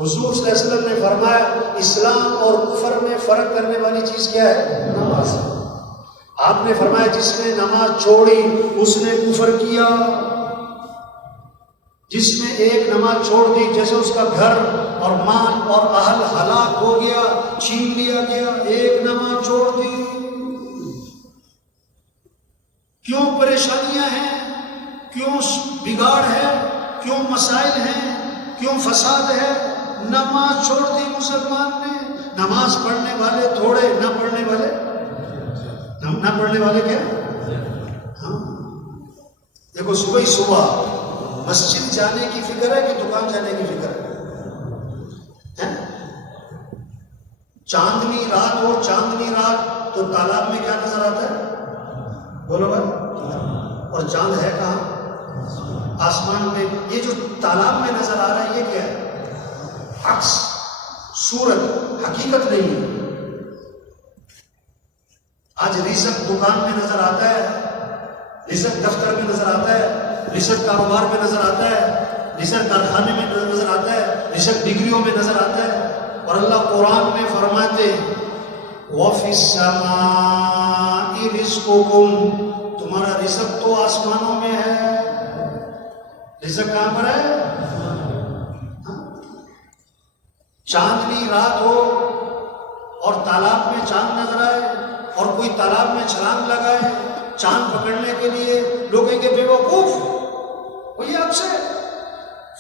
حضور صلی اللہ علیہ وسلم نے فرمایا اسلام اور کفر میں فرق کرنے والی چیز کیا ہے؟ نماز۔ آپ نے فرمایا جس نے نماز چھوڑی اس نے کفر کیا، جس نے ایک نماز چھوڑ دی جیسے اس کا گھر اور مال اور اہل ہلاک ہو گیا، چھین لیا گیا، ایک نماز چھوڑ دی۔ کیوں پریشانیاں ہیں، کیوں بگاڑ ہے، کیوں مسائل ہیں، کیوں فساد ہے؟ نماز چھوڑ دی مسلمان نے۔ نماز پڑھنے والے تھوڑے، نہ پڑھنے والے کیا؟ ہاں دیکھو، صبح ہی صبح مسجد جانے کی فکر ہے کہ دکان جانے کی فکر ہے؟ چاندنی رات ہو، چاندنی رات تو تالاب میں کیا نظر آتا ہے؟ بولو بھائی۔ اور چاند ہے کہاں؟ آسمان میں۔ یہ جو تالاب میں نظر آ رہا ہے یہ کیا ہے؟ عکس، صورت، حقیقت نہیں ہے۔ آج رزق دکان میں نظر آتا ہے، رزق دفتر میں نظر آتا ہے، رزق کاروبار میں نظر آتا ہے، رزق کارخانے میں نظر آتا ہے، رزق ڈگریوں میں نظر آتا ہے۔ اور اللہ قرآن میں فرماتے وَفِي السَّمَاءِ رِزْقُكُمْ، تمہارا رزق تو آسمانوں میں ہے۔ رزق کہاں پر ہے؟ چاندنی رات ہو اور تالاب میں چاند نظر آئے اور کوئی تالاب میں چھلانگ لگائے چاند پکڑنے کے لیے، لوگ کہیں گے بے وقوف، وہ یہ اب سے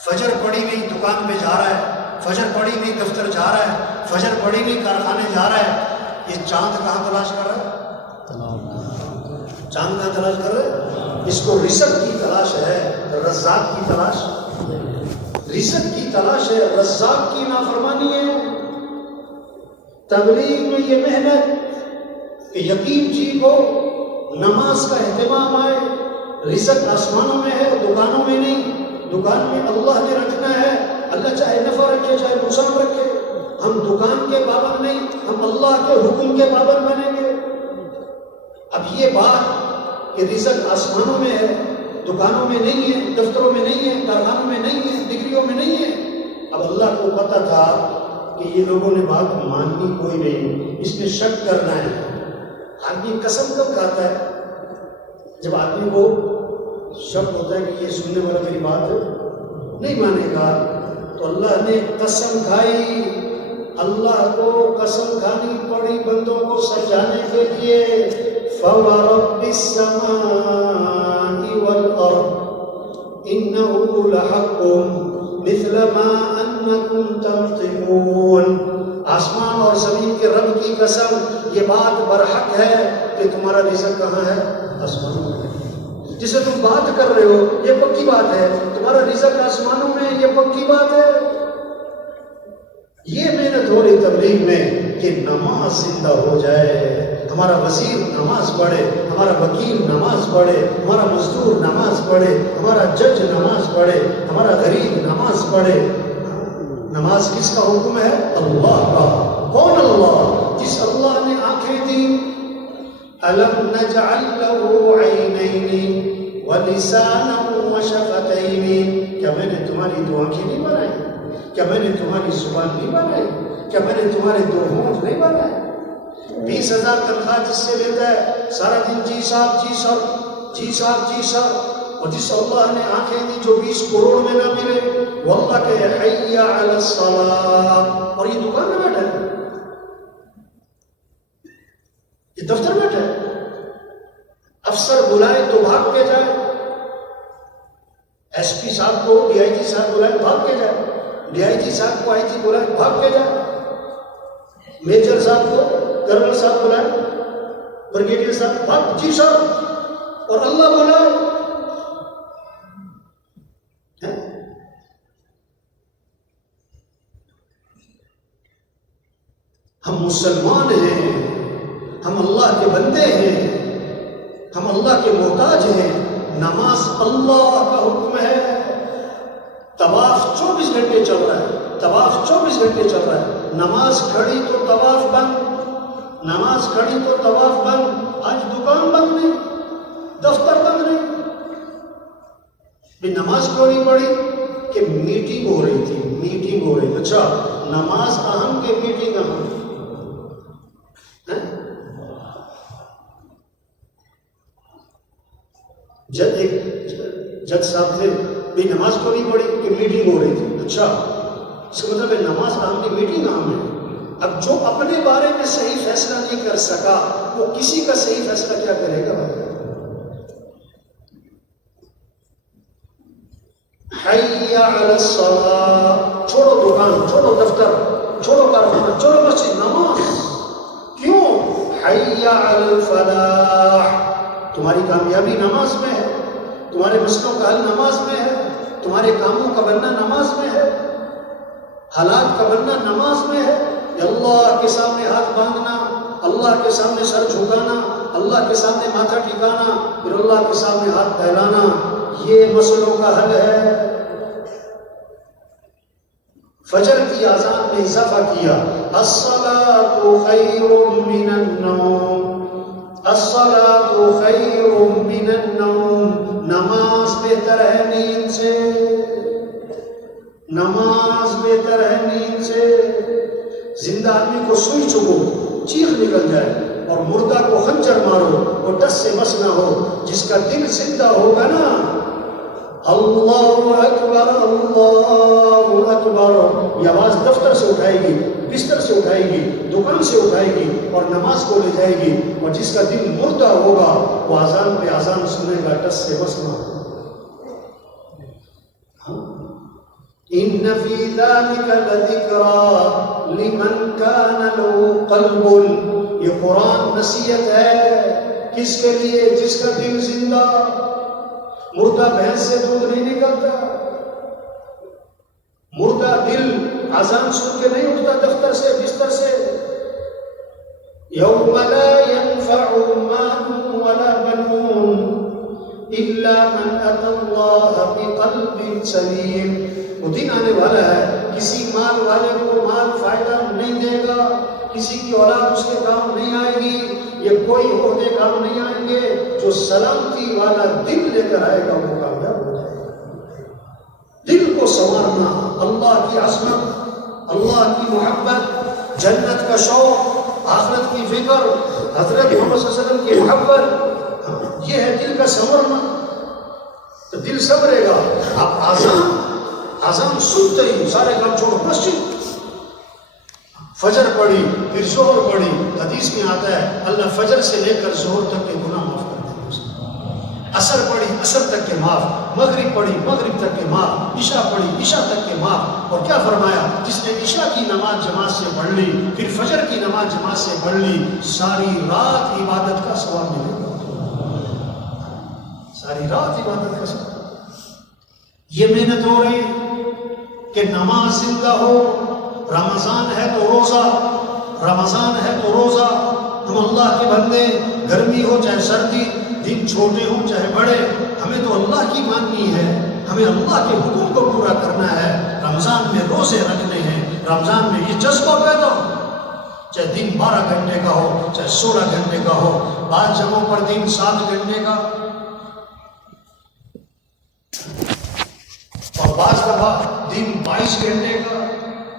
فجر پڑی نہیں دکان میں جا رہا ہے، فجر پڑی نہیں دفتر جا رہا ہے، فجر پڑی نہیں کارخانے جا رہا ہے، یہ چاند کہاں تلاش کر رہا ہے؟ چاند کہاں تلاش کر رہا ہے؟ اس کو رزق کی تلاش ہے، رزاق کی تلاش، رزق کی تلاش ہے، رزاق کی نافرمانی ہے۔ تبلیغ میں یہ محنت کہ یقین ٹھیک ہو، نماز کا اہتمام آئے، رزق آسمانوں میں ہے، دکانوں میں نہیں۔ دکان میں اللہ نے رکھنا ہے، اللہ چاہے نفع رکھے چاہے نقصان رکھے، ہم دکان کے پابند نہیں، ہم اللہ کے حکم کے پابند بنیں گے۔ اب یہ بات کہ رزق آسمانوں میں ہے، دکانوں میں نہیں ہے، دفتروں میں نہیں ہے، کارخانوں میں نہیں ہے، ڈگریوں میں نہیں ہے۔ اب اللہ کو پتہ تھا کہ یہ لوگوں نے بات ماننی کوئی نہیں، اس میں شک کرنا ہے۔ آدمی قسم کب کھاتا ہے؟ جب آدمی کو شک ہوتا ہے کہ یہ سننے والا میری بات نہیں مانے گا۔ تو اللہ نے قسم کھائی، اللہ کو قسم کھانی پڑی بندوں کو سمجھانے کے لیے۔ فَوَرَبِّ السَّمَاءِ وَالْأَرْضِ إِنَّهُ لَحَقٌّ مِثْلَ مَا أَنَّكُمْ تَنطِقُونَ، آسمان اور زمین کے رب کی قسم، یہ بات برحق ہے کہ تمہارا رزق کہاں ہے؟ آسمانوں میں۔ جسے تم بات کر رہے ہو یہ پکی بات ہے، تمہارا رزق آسمانوں میں، یہ پکی بات ہے۔ یہ محنت ہو رہی تبلیغ میں کہ نماز زندہ ہو جائے، ہمارا وزیر نماز پڑھے، ہمارا وکیل نماز پڑھے، ہمارا مزدور نماز پڑھے، ہمارا جج نماز پڑھے، ہمارا غریب نماز پڑھے۔ نماز کس کا حکم ہے؟ اللہ کا۔ کون اللہ؟ جس اللہ نے آنکھیں دی۔ أَلَمْ نَجْعَلْ لَهُ عَيْنَيْنِ وَلِسَانًا وَشَفَتَيْنِ، کیا میں نے تمہاری دو آنکھیں نہیں بنائی؟ کیا میں نے تمہاری زبان نہیں بنائی؟ کیا میں نے تمہارے دو ہونٹ نہیں بنائے؟ 20,000 تنخواہ جس سے لیتا ہے سارا دن جی صاحب جی صاحب جی صاحب جی صاحب، اور جس اللہ نے آنکھیں دی جو 20 کروڑ میں نہ ملے، وہ اللہ کہ حی علی الصلاۃ، اور یہ دکان میں بیٹھا ہے، یہ دفتر میں بیٹھا ہے، افسر بلائے تو بھاگ کے جائے، ایس پی صاحب کو ڈی آئی جی صاحب بلائے بھاگ کے جائے، ڈی آئی جی صاحب کو آئی جی بلائے بھاگ کے جائے، میجر صاحب کو کرنل صاحب بلائے، بریگیڈیئر صاحب بھاگ جی صاحب، اور اللہ بلائے۔ ہم مسلمان ہیں، ہم اللہ کے بندے ہیں، ہم اللہ کے محتاج ہیں. نماز اللہ کا حکم ہے. طواف 24 گھنٹے چل رہا ہے. طواف 24 گھنٹے چل رہا ہے. نماز کھڑی تو طواف بند. نماز کھڑی تو طواف بند. آج دکان بند نہیں, دفتر بند نہیں. نماز کیوں نہیں پڑھی؟ کہ میٹنگ ہو رہی تھی. میٹنگ ہو رہی. اچھا, نماز اہم کہ میٹنگ اہم؟ ایک جج صاحب تھے, بھی نماز کیوں نہیں پڑھی؟ کہ میٹنگ ہو رہی تھی. اچھا, اس کا مطلب ہے نماز اہم کی میٹنگ اہم ہے. اب جو اپنے بارے میں صحیح فیصلہ نہیں کر سکا وہ کسی کا صحیح فیصلہ کیا کرے گا؟ حی علی الصلاۃ. چھوڑو دکان, چھوڑو دفتر, چھوڑو کارخانہ, چھوڑو مسجد, نماز. کیوں؟ حی علی الفلاح. تمہاری کامیابی نماز میں ہے. تمہارے مسئلوں کا حل نماز میں ہے. تمہارے کاموں کا بننا نماز میں ہے. حالات کا بننا نماز میں ہے. اللہ کے سامنے ہاتھ باندھنا, اللہ کے سامنے سر جھکانا, اللہ کے سامنے ماتھا ٹھکانا, پھر اللہ کے سامنے ہاتھ پھیلانا, یہ مسئلوں کا حل ہے. فجر کی اذان میں اضافہ کیا, الصلاۃ خیر من النوم. الصلاۃ خیر من النوم. نماز بہتر ہے نیند سے. نماز بہتر ہے نیند سے. زندہ آدمی کو سوئی چکو, چیخ نکل جائے, اور مردہ کو خنجر مارو, وہ ٹس سے مس نہ ہو. جس کا دل زندہ ہوگا نا, اللہ اکبر اللہ اکبر, یہ آواز دفتر سے اٹھائے گی, بستر سے اٹھائے گی, دکان سے اٹھائے گی, اور نماز کو لے جائے گی. اور جس کا دل مردہ ہوگا وہ اذان پہ اذان سنے گا, ٹس سے مس نہ ہو. ان فی ذلک لذکری لمن کان له قلب. یہ قرآن نصیحت ہے کس کے لیے؟ جس کا دل زندہ. مردہ بھینس سے دودھ نہیں نکلتا. مردہ دل اذان سن کے نہیں اٹھتا دفتر سے, بستر سے. یوم لا ينفع مال ولا بنون الا من اتى الله بقلب سلیم. وہ دن آنے والا ہے, کسی مال والے کو مال فائدہ نہیں دے گا, کسی کی اولاد اس کے کام نہیں آئے گی, یہ کوئی عہدے کام نہیں آئیں گے. جو سلامتی والا دل لے کر آئے گا وہ کامیاب ہو جائے گا. دل کو سنوارنا, اللہ کی عظمت, اللہ کی محبت, جنت کا شوق, آخرت کی فکر, حضرت محمد صلی اللہ علیہ وسلم کی محبت, یہ ہے دل کا سنورنا. تو دل سنورے گا. اب اذان سنتے ہی سارے کام چھوڑو, مسجد. فجر پڑھی, پھر ظہر پڑھی. حدیث میں آتا ہے اللہ فجر سے لے کر ظہر تک کے گناہ معاف کر دیں. عصر پڑھی, عصر تک کے معاف. مغرب پڑھی, مغرب تک کے معاف. عشاء پڑھی, عشاء تک کے معاف. اور کیا فرمایا؟ جس نے عشاء کی نماز جماعت سے پڑھ لی, پھر فجر کی نماز جماعت سے پڑھ لی, ساری رات عبادت کا ثواب ملے گا. ساری رات عبادت کا ثواب. یہ محنت ہو رہی کہ نماز زندہ ہو. رمضان ہے تو روزہ, رمضان ہے تو روزہ. ہم اللہ کے بندے, گرمی ہو چاہے سردی, دن چھوٹے ہوں چاہے بڑے, ہمیں تو اللہ کی ماننی ہے. ہمیں اللہ کے حکم کو پورا کرنا ہے. رمضان میں روزے رکھنے ہیں. رمضان میں یہ جذبہ پیدا ہو, چاہے دن 12 گھنٹے کا ہو چاہے 16 گھنٹے کا ہو. بعض جگہوں پر دن 7 گھنٹے کا, اور بعض دفعہ دن 22 گھنٹے کا.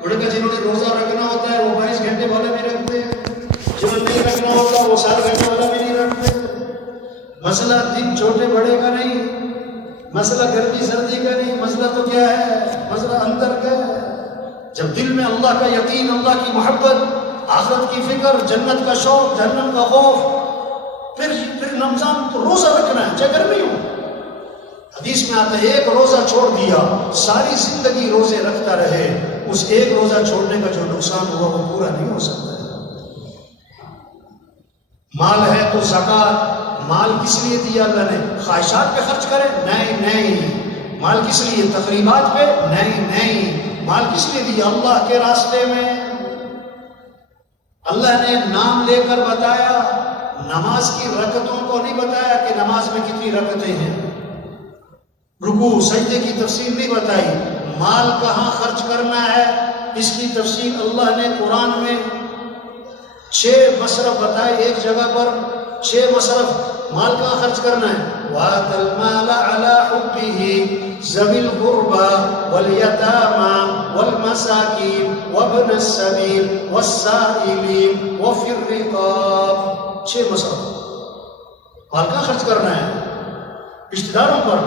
بڑے کا جنہوں نے روزہ رکھنا ہوتا ہے وہ 22 گھنٹے والا بھی رکھتے ہیں, جنہوں نے نہیں رکھنا ہوتا وہ 7 گھنٹے والا بھی نہیں رکھتے. مسئلہ دن چھوٹے بڑے کا نہیں, مسئلہ گرمی سردی کا نہیں, مسئلہ تو کیا ہے؟ مسئلہ اندر کا ہے. جب دل میں اللہ کا یقین, اللہ کی محبت, آخرت کی فکر, جنت کا شوق, جہنم کا خوف, پھر رمضان تو روزہ رکھنا ہے چاہے گرمی ہو. حدیث میں آتا ہے ایک روزہ چھوڑ دیا, ساری زندگی روزے رکھتا رہے, اس ایک روزہ چھوڑنے کا جو نقصان ہوا وہ پورا نہیں ہو سکتا ہے. مال ہے تو زکات, مال کس لیے دیا اللہ نے؟ خواہشات پہ خرچ کرے؟ نہیں نہیں. مال کس لیے؟ تقریبات پہ؟ نہیں نہیں. مال کس لیے دیا؟ اللہ کے راستے میں. اللہ نے نام لے کر بتایا نماز کی رکعتوں کو نہیں بتایا کہ نماز میں کتنی رکعتیں ہیں، رکوع سجدے کی تفصیل نہیں بتائی، مال کہاں خرچ کرنا ہے اس کی تفصیل اللہ نے قرآن میں 6 مصرف بتائے، ایک جگہ پر 6 مصرف، مال کہاں خرچ کرنا ہے، وَآتَ الْمَالَ عَلَىٰ حُبِّهِ ذَوِي الْقُرْبَىٰ وَالْيَتَامَىٰ وَالْمَسَاكِينِ وَابْنَ السَّبِيلِ وَالسَّائِلِينَ وَفِي الرِّقَابِ، 6 مصرف، مال کہاں خرچ کرنا ہے، رشتہ داروں پر،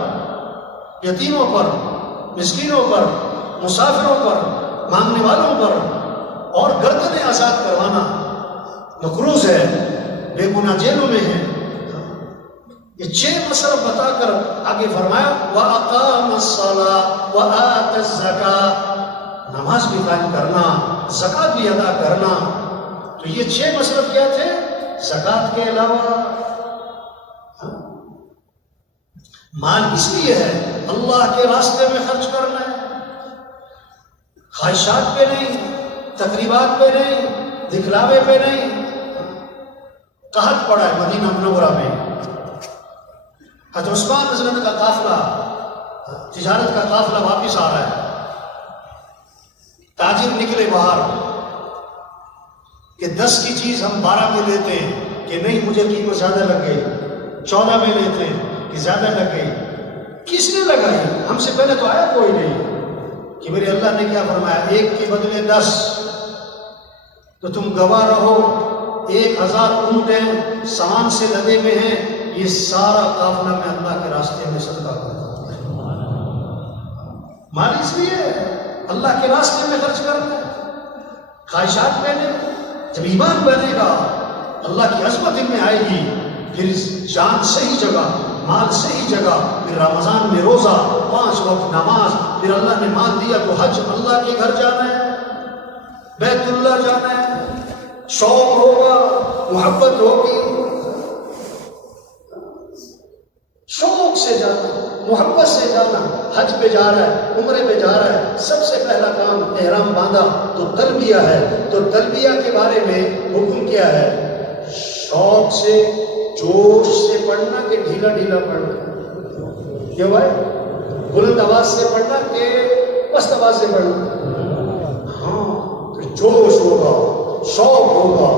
یتیموں پر، مسکینوں پر، مسافروں پر، مانگنے والوں پر، اور گردنیں آزاد کروانا مقروض ہے، بے گناہ جیلوں میں ہیں۔ یہ 6 مصرف بتا کر آگے فرمایا وَأَقَامَ الصَّلَاةَ وَآتَ الزَّكَاةَ، نماز بھی قائم کرنا، زکوٰۃ بھی ادا کرنا۔ تو یہ 6 مصرف کیا تھے زکوٰۃ کے علاوہ؟ مال اس لیے ہے اللہ کے راستے میں خرچ کرنا ہے، خواہشات پہ نہیں، تقریبات پہ نہیں، دکھلاوے پہ نہیں۔ قحط پڑا ہے مدینہ منورہ میں، حضرت عثمان رضی اللہ عنہ کا قافلہ، تجارت کا قافلہ واپس آ رہا ہے، تاجر نکلے باہر کہ 10 کی چیز ہم 12 میں لیتے ہیں، کہ نہیں مجھے قیمت زیادہ لگ گئی، 14 میں لیتے ہیں کہ زیادہ لگ گئی۔ کس نے لگائی؟ ہم سے پہلے تو آیا کوئی نہیں کہ میرے اللہ نے کیا فرمایا، 1 کے بدلے 10، تو تم گواہ رہو 1000 اونٹیں سامان سے لدے ہوئے ہیں، یہ سارا قافلہ میں اللہ کے راستے میں صدقہ کرتا ہوں۔ مال اس لیے اللہ کے راستے میں خرچ کرنا ہے، خواہشات میں نہیں۔ جب ایمان بنے گا، اللہ کی عظمت ان میں آئے گی، پھر جان صحیح جگہ، مال صحیح جگہ، پھر رمضان میں روزہ، 5 وقت نماز، پھر اللہ نے مال دیا تو حج، اللہ کے گھر جانا ہے، بیت اللہ جانا ہے، شوق ہوگا، محبت ہوگی، شوق سے جانا، محبت سے جانا۔ حج پہ جا رہا ہے، عمرے پہ جا رہا ہے، سب سے پہلا کام احرام باندھا تو تلبیہ ہے، تو تلبیہ کے بارے میں حکم کیا ہے، شوق سے جوش سے پڑھنا کہ ڈھیلا ڈھیلا پڑھنا؟ کیوں بھائی؟ بلند آواز سے پڑھنا کہ پست آواز سے پڑھنا؟ ہاں، تو جوش ہوگا، شوق ہوگا،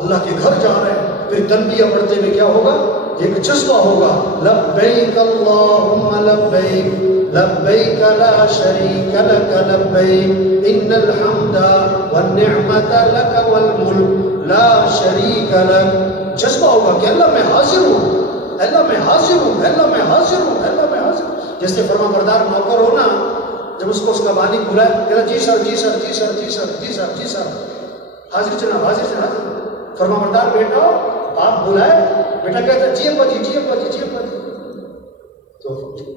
اللہ کے گھر جا رہے ہیں، پھر تلبیہ پڑھتے میں کیا ہوگا، ایک جذبہ ہوگا، لبیک اللہم لبیک لبیک لا شریک لک لبیک ان الحمد والنعمت لک والملک لا شریک لک۔ جذبہ ہوگا کہ اللہ میں حاضر ہوں، اللہ میں حاضر ہوں، اللہ میں حاضر ہوں، اللہ میں حاضر ہوں۔ جیسے فرما بردار نوکر ہو نا، جب اس کو اس کا مالک بلائے، کہتا جی سر جی سر جی سر جی سر جی سر جی سر، حاضر جناب حاضر سے حاضر۔ فرما بردار بیٹا آپ بلائے، بیٹا کہتا ہے جی ابا جی جی ابا جی جی ابا جی۔ تو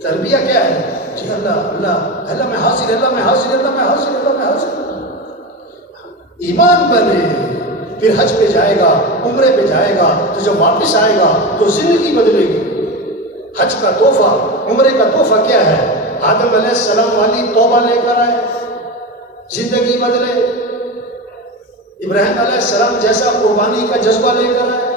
تربیہ کیا ہے؟ جی اللہ اللہ اللہ میں حاضر، اللہ میں حاضر، اللہ میں حاضر، اللہ میں حاضر۔ ایمان بنے، پھر حج پہ جائے گا، عمرے پہ جائے گا، تو جب واپس آئے گا تو زندگی بدلے گی۔ حج کا تحفہ، عمرے کا تحفہ کیا ہے؟ آدم علیہ السلام والی توبہ لے کر آئے، زندگی بدلے۔ ابراہیم علیہ السلام جیسا قربانی کا جذبہ لے کر آئے،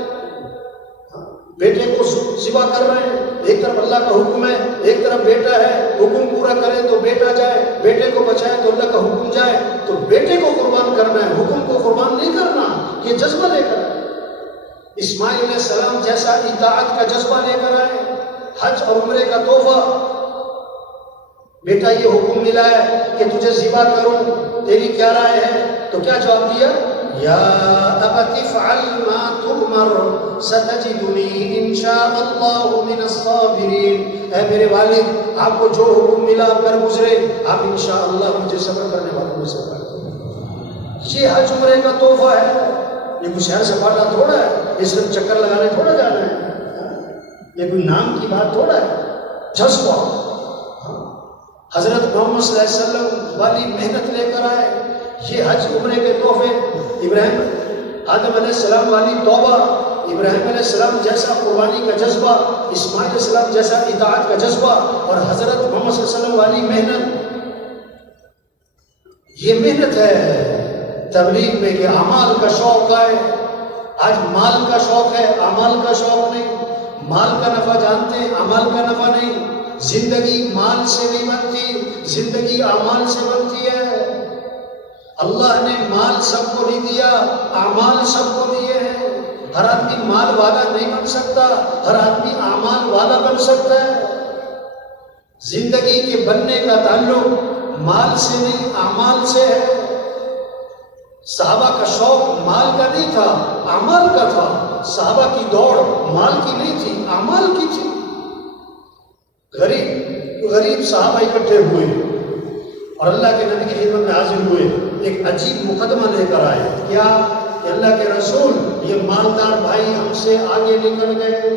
بیٹے کو ذبح کر رہے ہیں، ایک طرف اللہ کا حکم ہے، ایک طرف بیٹا ہے، حکم پورا کرے تو بیٹا جائے، بیٹے کو بچائے تو اللہ کا حکم جائے، تو بیٹے کو قربان کرنا ہے، حکم کو قربان نہیں کرنا، یہ جذبہ لے کر آئے۔ اسماعیل علیہ السلام جیسا اطاعت کا جذبہ لے کر آئے، حج اور عمرے کا تحفہ۔ بیٹا یہ حکم ملا ہے کہ تجھے ذبح کروں، تیری کیا رائے ہے؟ تو کیا جواب دیا؟ یا ابت افعل ما تؤمر ستجدنی انشاء اللہ من الصابرین۔ اے میرے والد، آپ کو جو حکم ملا کر گزرے، آپ انشاءاللہ مجھے صبر کرنے والوں میں سے پائیں۔ یہ حج عمرے کا تحفہ ہے، یہ کوئی شہر سپاٹا تھوڑا ہے، یہ صرف چکر لگانے تھوڑا جانا ہے، یہ کوئی نام کی بات تھوڑا ہے، جذبہ۔ حضرت محمد صلی اللہ علیہ وسلم والی محنت لے کر آئے، یہ حج عمرے کے تحفے۔ ابراہیم آدم علیہ السلام والی توبہ، ابراہیم علیہ السلام جیسا قربانی کا جذبہ، اسماعیل علیہ السلام جیسا اطاعت کا جذبہ، اور حضرت محمد صلی اللہ علیہ وسلم والی محنت۔ یہ محنت ہے تبلیغ میں کہ اعمال کا شوق آئے، آج مال کا شوق ہے، اعمال کا شوق نہیں. مال کا نفع جانتے ہیں، اعمال کا نفع نہیں. زندگی مال سے نہیں بنتی، زندگی اعمال سے بنتی ہے. اللہ نے مال سب کو نہیں دیا، اعمال سب کو دیے ہیں. ہر آدمی مال والا نہیں بن سکتا، ہر آدمی اعمال والا بن سکتا ہے. زندگی کے بننے کا تعلق مال سے نہیں اعمال سے ہے. صحابہ کا شوق مال کا نہیں تھا، اعمال کا تھا. صحابہ کی دوڑ مال کی نہیں تھی، اعمال کی تھی. غریب صحابہ اکٹھے ہوئے اور اللہ کے نبی کی خدمت میں حاضر ہوئے. ایک عجیب مقدمہ لے کر آئے. کیا کہ اللہ کے رسول، یہ مالدار بھائی ہم سے آگے نکل گئے،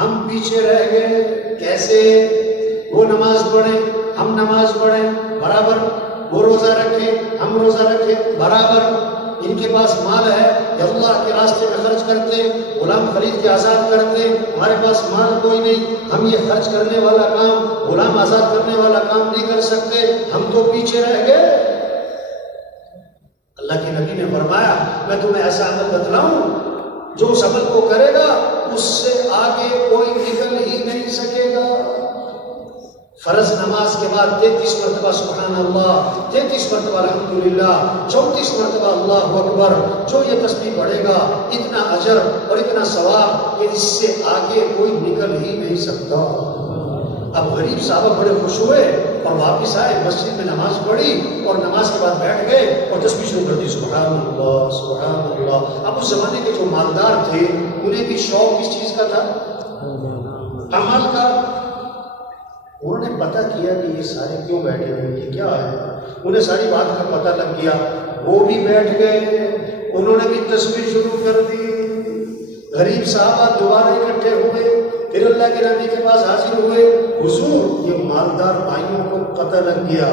ہم پیچھے رہ گئے. کیسے؟ وہ نماز پڑھیں ہم نماز پڑھیں برابر، وہ روزہ رکھے ہم روزہ رکھے برابر. ان کے پاس مال ہے کہ اللہ کے راستے میں خرچ کرتے، غلام خرید کے آزاد کرتے. ہمارے پاس مال کوئی نہیں، ہم یہ خرچ کرنے والا کام، غلام آزاد کرنے والا کام نہیں کر سکتے. ہم تو پیچھے رہ گئے. اللہ کے نبی نے فرمایا میں تمہیں ایسا عمل بتلاؤں جو اس عمل کو کرے گا اس سے آگے کوئی نکل ہی نہیں سکے گا. فرض نماز کے بعد 33 مرتبہ سبحان اللہ، 33 مرتبہ الحمدللہ، 34 مرتبہ اللہ اکبر. جو یہ تسبیح پڑھے گا اتنا اجر اور اتنا ثواب کہ اس سے آگے کوئی نکل ہی نہیں سکتا. اب غریب صحابہ بڑے خوش ہوئے اور واپس آئے، مسجد میں نماز پڑھی اور نماز کے بعد بیٹھ گئے اور تسبیح شروع کر دی سبحان اللہ سبحان اللہ. اب اس زمانے کے جو مالدار تھے انہیں بھی شوق کس چیز کا تھا؟ عمل کا. انہوں نے پتہ کیا کہ یہ سارے کیوں بیٹھے ہوئے، یہ کیا ہے. انہیں ساری بات کا پتہ لگ گیا. وہ بھی بیٹھ گئے، انہوں نے بھی تسبیح شروع کر دی. غریب صحابہ دوبارہ اکٹھے ہوئے، پھر اللہ کے نبی کے پاس حاضر ہوئے. حضور، یہ مالدار بھائیوں کو پتہ لگ گیا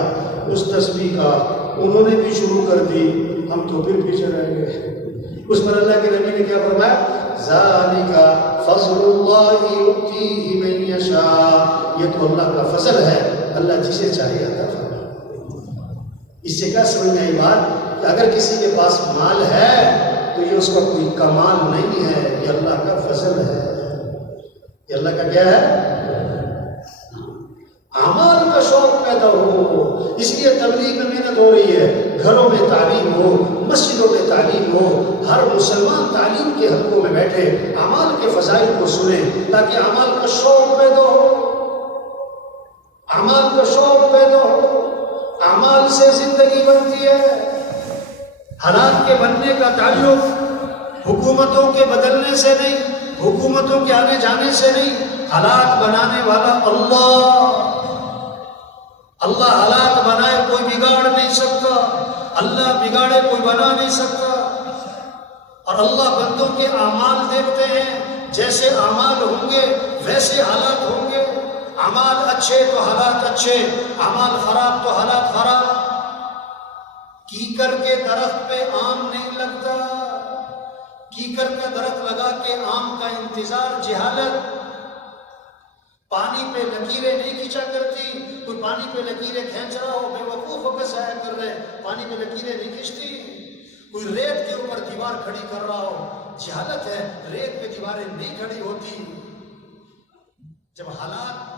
اس تسبیح کا، انہوں نے بھی شروع کر دی، ہم تو پھر پیچھے رہ گئے. اس پر اللہ کے نبی نے کیا فرمایا؟ ذالک فضل اللہ یؤتیہ من یشاء. یہ تو اللہ کا فضل ہے، اللہ جسے چاہے عطا فرمائے. اس سے کیا سمجھ میں آئی بات کہ اگر کسی کے پاس مال ہے تو یہ اس کا کوئی کمال نہیں ہے، یہ اللہ کا فضل ہے. یہ اللہ کا کیا ہے؟ اعمال کا شوق پیدا ہو. اس لیے تبلیغ میں محنت ہو رہی ہے. گھروں میں تعلیم ہو، مسجدوں میں تعلیم ہو، ہر مسلمان تعلیم کے حلقوں میں بیٹھے اعمال کے فضائل کو سنیں تاکہ اعمال کا شوق پیدا ہو. اعمال کا شوق پیدا ہو. اعمال سے زندگی بنتی ہے. حالات کے بننے کا تعلق حکومتوں کے بدلنے سے نہیں، حکومتوں کے آنے جانے سے نہیں. حالات بنانے والا اللہ. اللہ حالات بنائے کوئی بگاڑ نہیں سکتا، اللہ بگاڑے کوئی بنا نہیں سکتا. اور اللہ بندوں کے اعمال دیکھتے ہیں، جیسے اعمال ہوں گے ویسے حالات ہوں گے. اعمال اچھے تو حالات اچھے، اعمال خراب تو حالات خراب. کیکر کے درخت پہ آم نہیں لگتا، کیکر کا درخت لگا کے آم کا انتظار جہالت. پانی پہ لکیریں نہیں کھینچا کرتی. کوئی پانی پہ لکیریں کھینچ رہا ہو، بے وقوف ہو کے ضائع کر رہے، پانی پہ لکیریں نہیں کھینچتی. کوئی ریت کے اوپر دیوار کھڑی کر رہا ہو، جہالت ہے، ریت پہ دیواریں نہیں کھڑی ہوتی. جب حالات